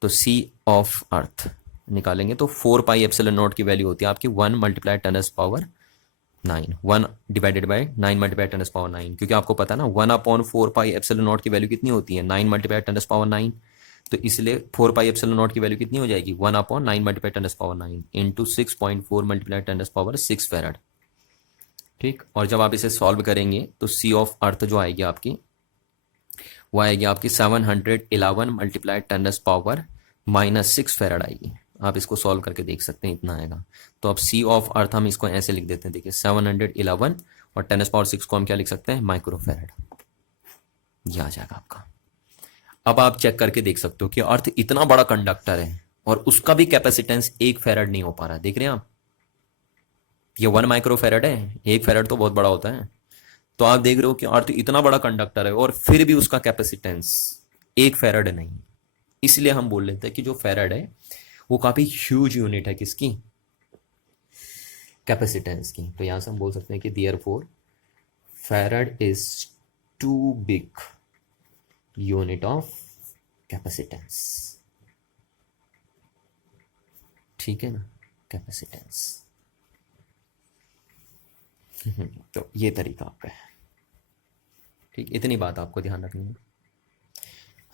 तो सी ऑफ अर्थ निकालेंगे तो 4πε0 की वैल्यू होती है आपकी 1 मल्टीप्लाई 10⁻9, 1 डिवाइडेड बाई 9 मल्टीप्लाई 10⁻9, क्योंकि आपको पता है ना 1/4πε0 की वैल्यू कितनी होती है, 9 मल्टीप्लाई 10⁻9। तो इसलिए 4πε0 की वैल्यू कितनी हो जाएगी, 1/9 मल्टीप्लाई 10⁻9 इंटू 6.4 मल्टीप्लाई 10⁻6 फेराड, ठीक। और जब आप इसे सॉल्व करेंगे तो सी ऑफ अर्थ जो आएगी आपकी, वो आएगी आपकी 711 मल्टीप्लाई 10⁻⁻6 फेराड आएगी। आप इसको सॉल्व करके देख सकते हैं, इतना आएगा। तो अब सी ऑफ अर्थ हम इसको ऐसे लिख देते हैं, देखिए 711 और 10⁻6 को हम क्या लिख सकते हैं, माइक्रो फेराड, ये आ जाएगा आपका। अब आप चेक करके देख सकते हो कि अर्थ इतना बड़ा कंडक्टर है और उसका भी कैपेसिटेंस 1 फेराड नहीं हो पा रहा, देख रहे हैं आप, ये 1 माइक्रो फेराड है, 1 फेराड तो बहुत बड़ा होता है। तो आप देख रहे हो कि अर्थ इतना बड़ा कंडक्टर है और फिर भी उसका कैपेसिटेंस 1 फेराड नहीं। इसलिए हम बोल लेते हैं कि जो फेराड है वो काफी ह्यूज यूनिट है, किसकी, कैपेसिटेंस की। तो यहां से हम बोल सकते हैं कि therefore farad is too big unit of capacitance, ठीक है ना, कैपेसिटेंस। तो ये तरीका आपका है, ठीक, इतनी बात आपको ध्यान रखनी है।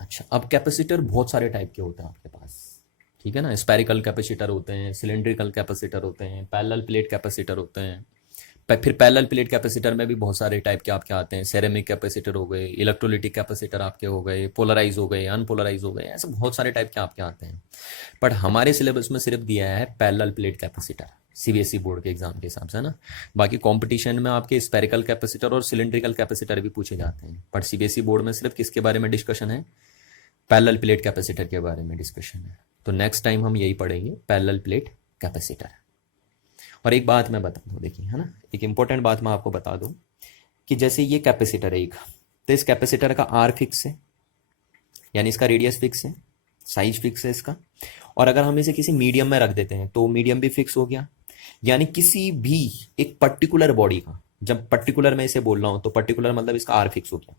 अच्छा, अब कैपेसिटर बहुत सारे टाइप के होते हैं आपके पास, ठीक है ना। स्पेरिकल कैपेसिटर होते हैं, सिलेंड्रिकल कैपेसिटर होते हैं, पैरेलल प्लेट कैपेसिटर होते हैं। फिर पैरेलल प्लेट कैपेसिटर में भी बहुत सारे टाइप के आपके आते हैं, सेरेमिक कैपेसिटर हो गए, इलेक्ट्रोलिटिक कैपेसिटर आपके हो गए, पोलराइज हो गए, अनपोलराइज हो गए, ऐसे बहुत सारे टाइप के आपके आते हैं। बट हमारे सिलेबस में सिर्फ दिया है parallel plate capacitor, CBSE board के एग्जाम के हिसाब से ना। बाकी कंपटीशन में आपके स्पेरिकल कैपेसिटर और सिलेंड्रिकल कैपेसिटर भी पूछे जाते हैं, बट सीबीएसई बोर्ड में सिर्फ किसके बारे में डिस्कशन है, पैरेलल प्लेट कैपेसिटर के बारे में डिस्कशन है। तो नेक्स्ट टाइम हम यही पढ़ेंगे, पैरेलल प्लेट कैपेसिटर। और एक बात मैं बता दूं, देखिए है ना, एक इंपॉर्टेंट बात मैं आपको बता दूं कि जैसे ये कैपेसिटर है एक, तो इस कैपेसिटर का आर फिक्स है, यानी इसका रेडियस फिक्स है, साइज फिक्स है इसका। और अगर हम इसे किसी मीडियम में रख देते हैं तो मीडियम भी फिक्स हो गया। यानी किसी भी एक पर्टिकुलर बॉडी का, जब पर्टिकुलर मैं इसे बोल रहा हूं तो पर्टिकुलर मतलब इसका आर फिक्स हो गया,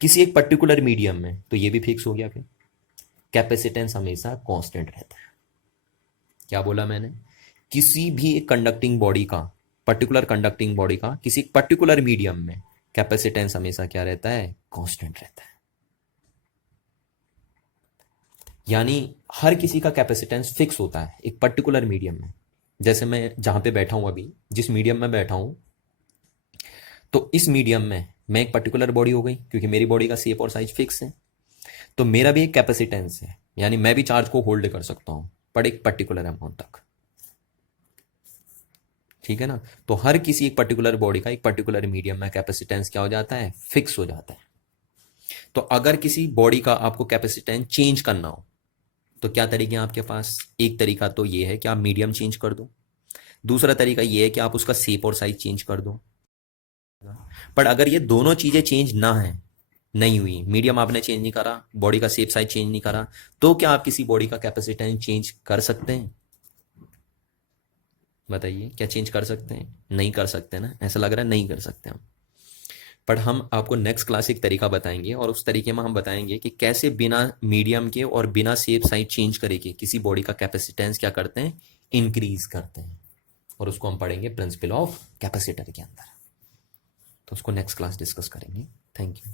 किसी एक पर्टिकुलर मीडियम में तो ये भी फिक्स हो गया। फिर कैपेसिटेंस हमेशा कांस्टेंट रहता है। क्या बोला मैंने, किसी भी एक कंडक्टिंग बॉडी का, पर्टिकुलर कंडक्टिंग बॉडी का किसी पर्टिकुलर मीडियम में कैपेसिटेंस हमेशा क्या रहता है, कांस्टेंट रहता है। यानी हर किसी का कैपेसिटेंस फिक्स होता है एक पर्टिकुलर मीडियम में। जैसे मैं जहां पे बैठा हूं अभी, जिस मीडियम में बैठा हूं, तो इस मीडियम में मैं एक पर्टिकुलर बॉडी हो गई, क्योंकि मेरी बॉडी का शेप और साइज फिक्स है, तो मेरा भी एक कैपेसिटेंस है, यानी मैं भी चार्ज को होल्ड कर सकता हूं पर एक पर्टिकुलर अमाउंट तक, ठीक है ना। तो हर किसी एक पर्टिकुलर बॉडी का एक पर्टिकुलर मीडियम में कैपेसिटेंस क्या हो जाता है, फिक्स हो जाता है। तो अगर किसी बॉडी का आपको कैपेसिटेंस चेंज करना हो तो क्या तरीके हैं आपके पास, एक तरीका तो ये है कि आप मीडियम चेंज कर दो, दूसरा तरीका ये है कि आप उसका शेप और साइज चेंज कर दो। पर अगर ये दोनों चीजें चेंज ना है, नहीं हुई, मीडियम आपने चेंज नहीं करा, बॉडी का शेप साइज चेंज नहीं करा, तो क्या आप किसी बॉडी का कैपेसिटेंस चेंज कर सकते हैं, बताइए, क्या चेंज कर सकते हैं, नहीं कर सकते ना, ऐसा लग रहा है नहीं कर सकते हम। पर हम आपको नेक्स्ट क्लास एक तरीका बताएंगे, और उस तरीके में हम बताएंगे कि कैसे बिना मीडियम के और बिना शेप साइज चेंज करे के किसी बॉडी का कैपेसिटेंस क्या करते हैं, इंक्रीज करते हैं। और उसको हम पढ़ेंगे प्रिंसिपल ऑफ कैपेसिटर के अंदर। तो उसको नेक्स्ट क्लास डिस्कस करेंगे। Thank you.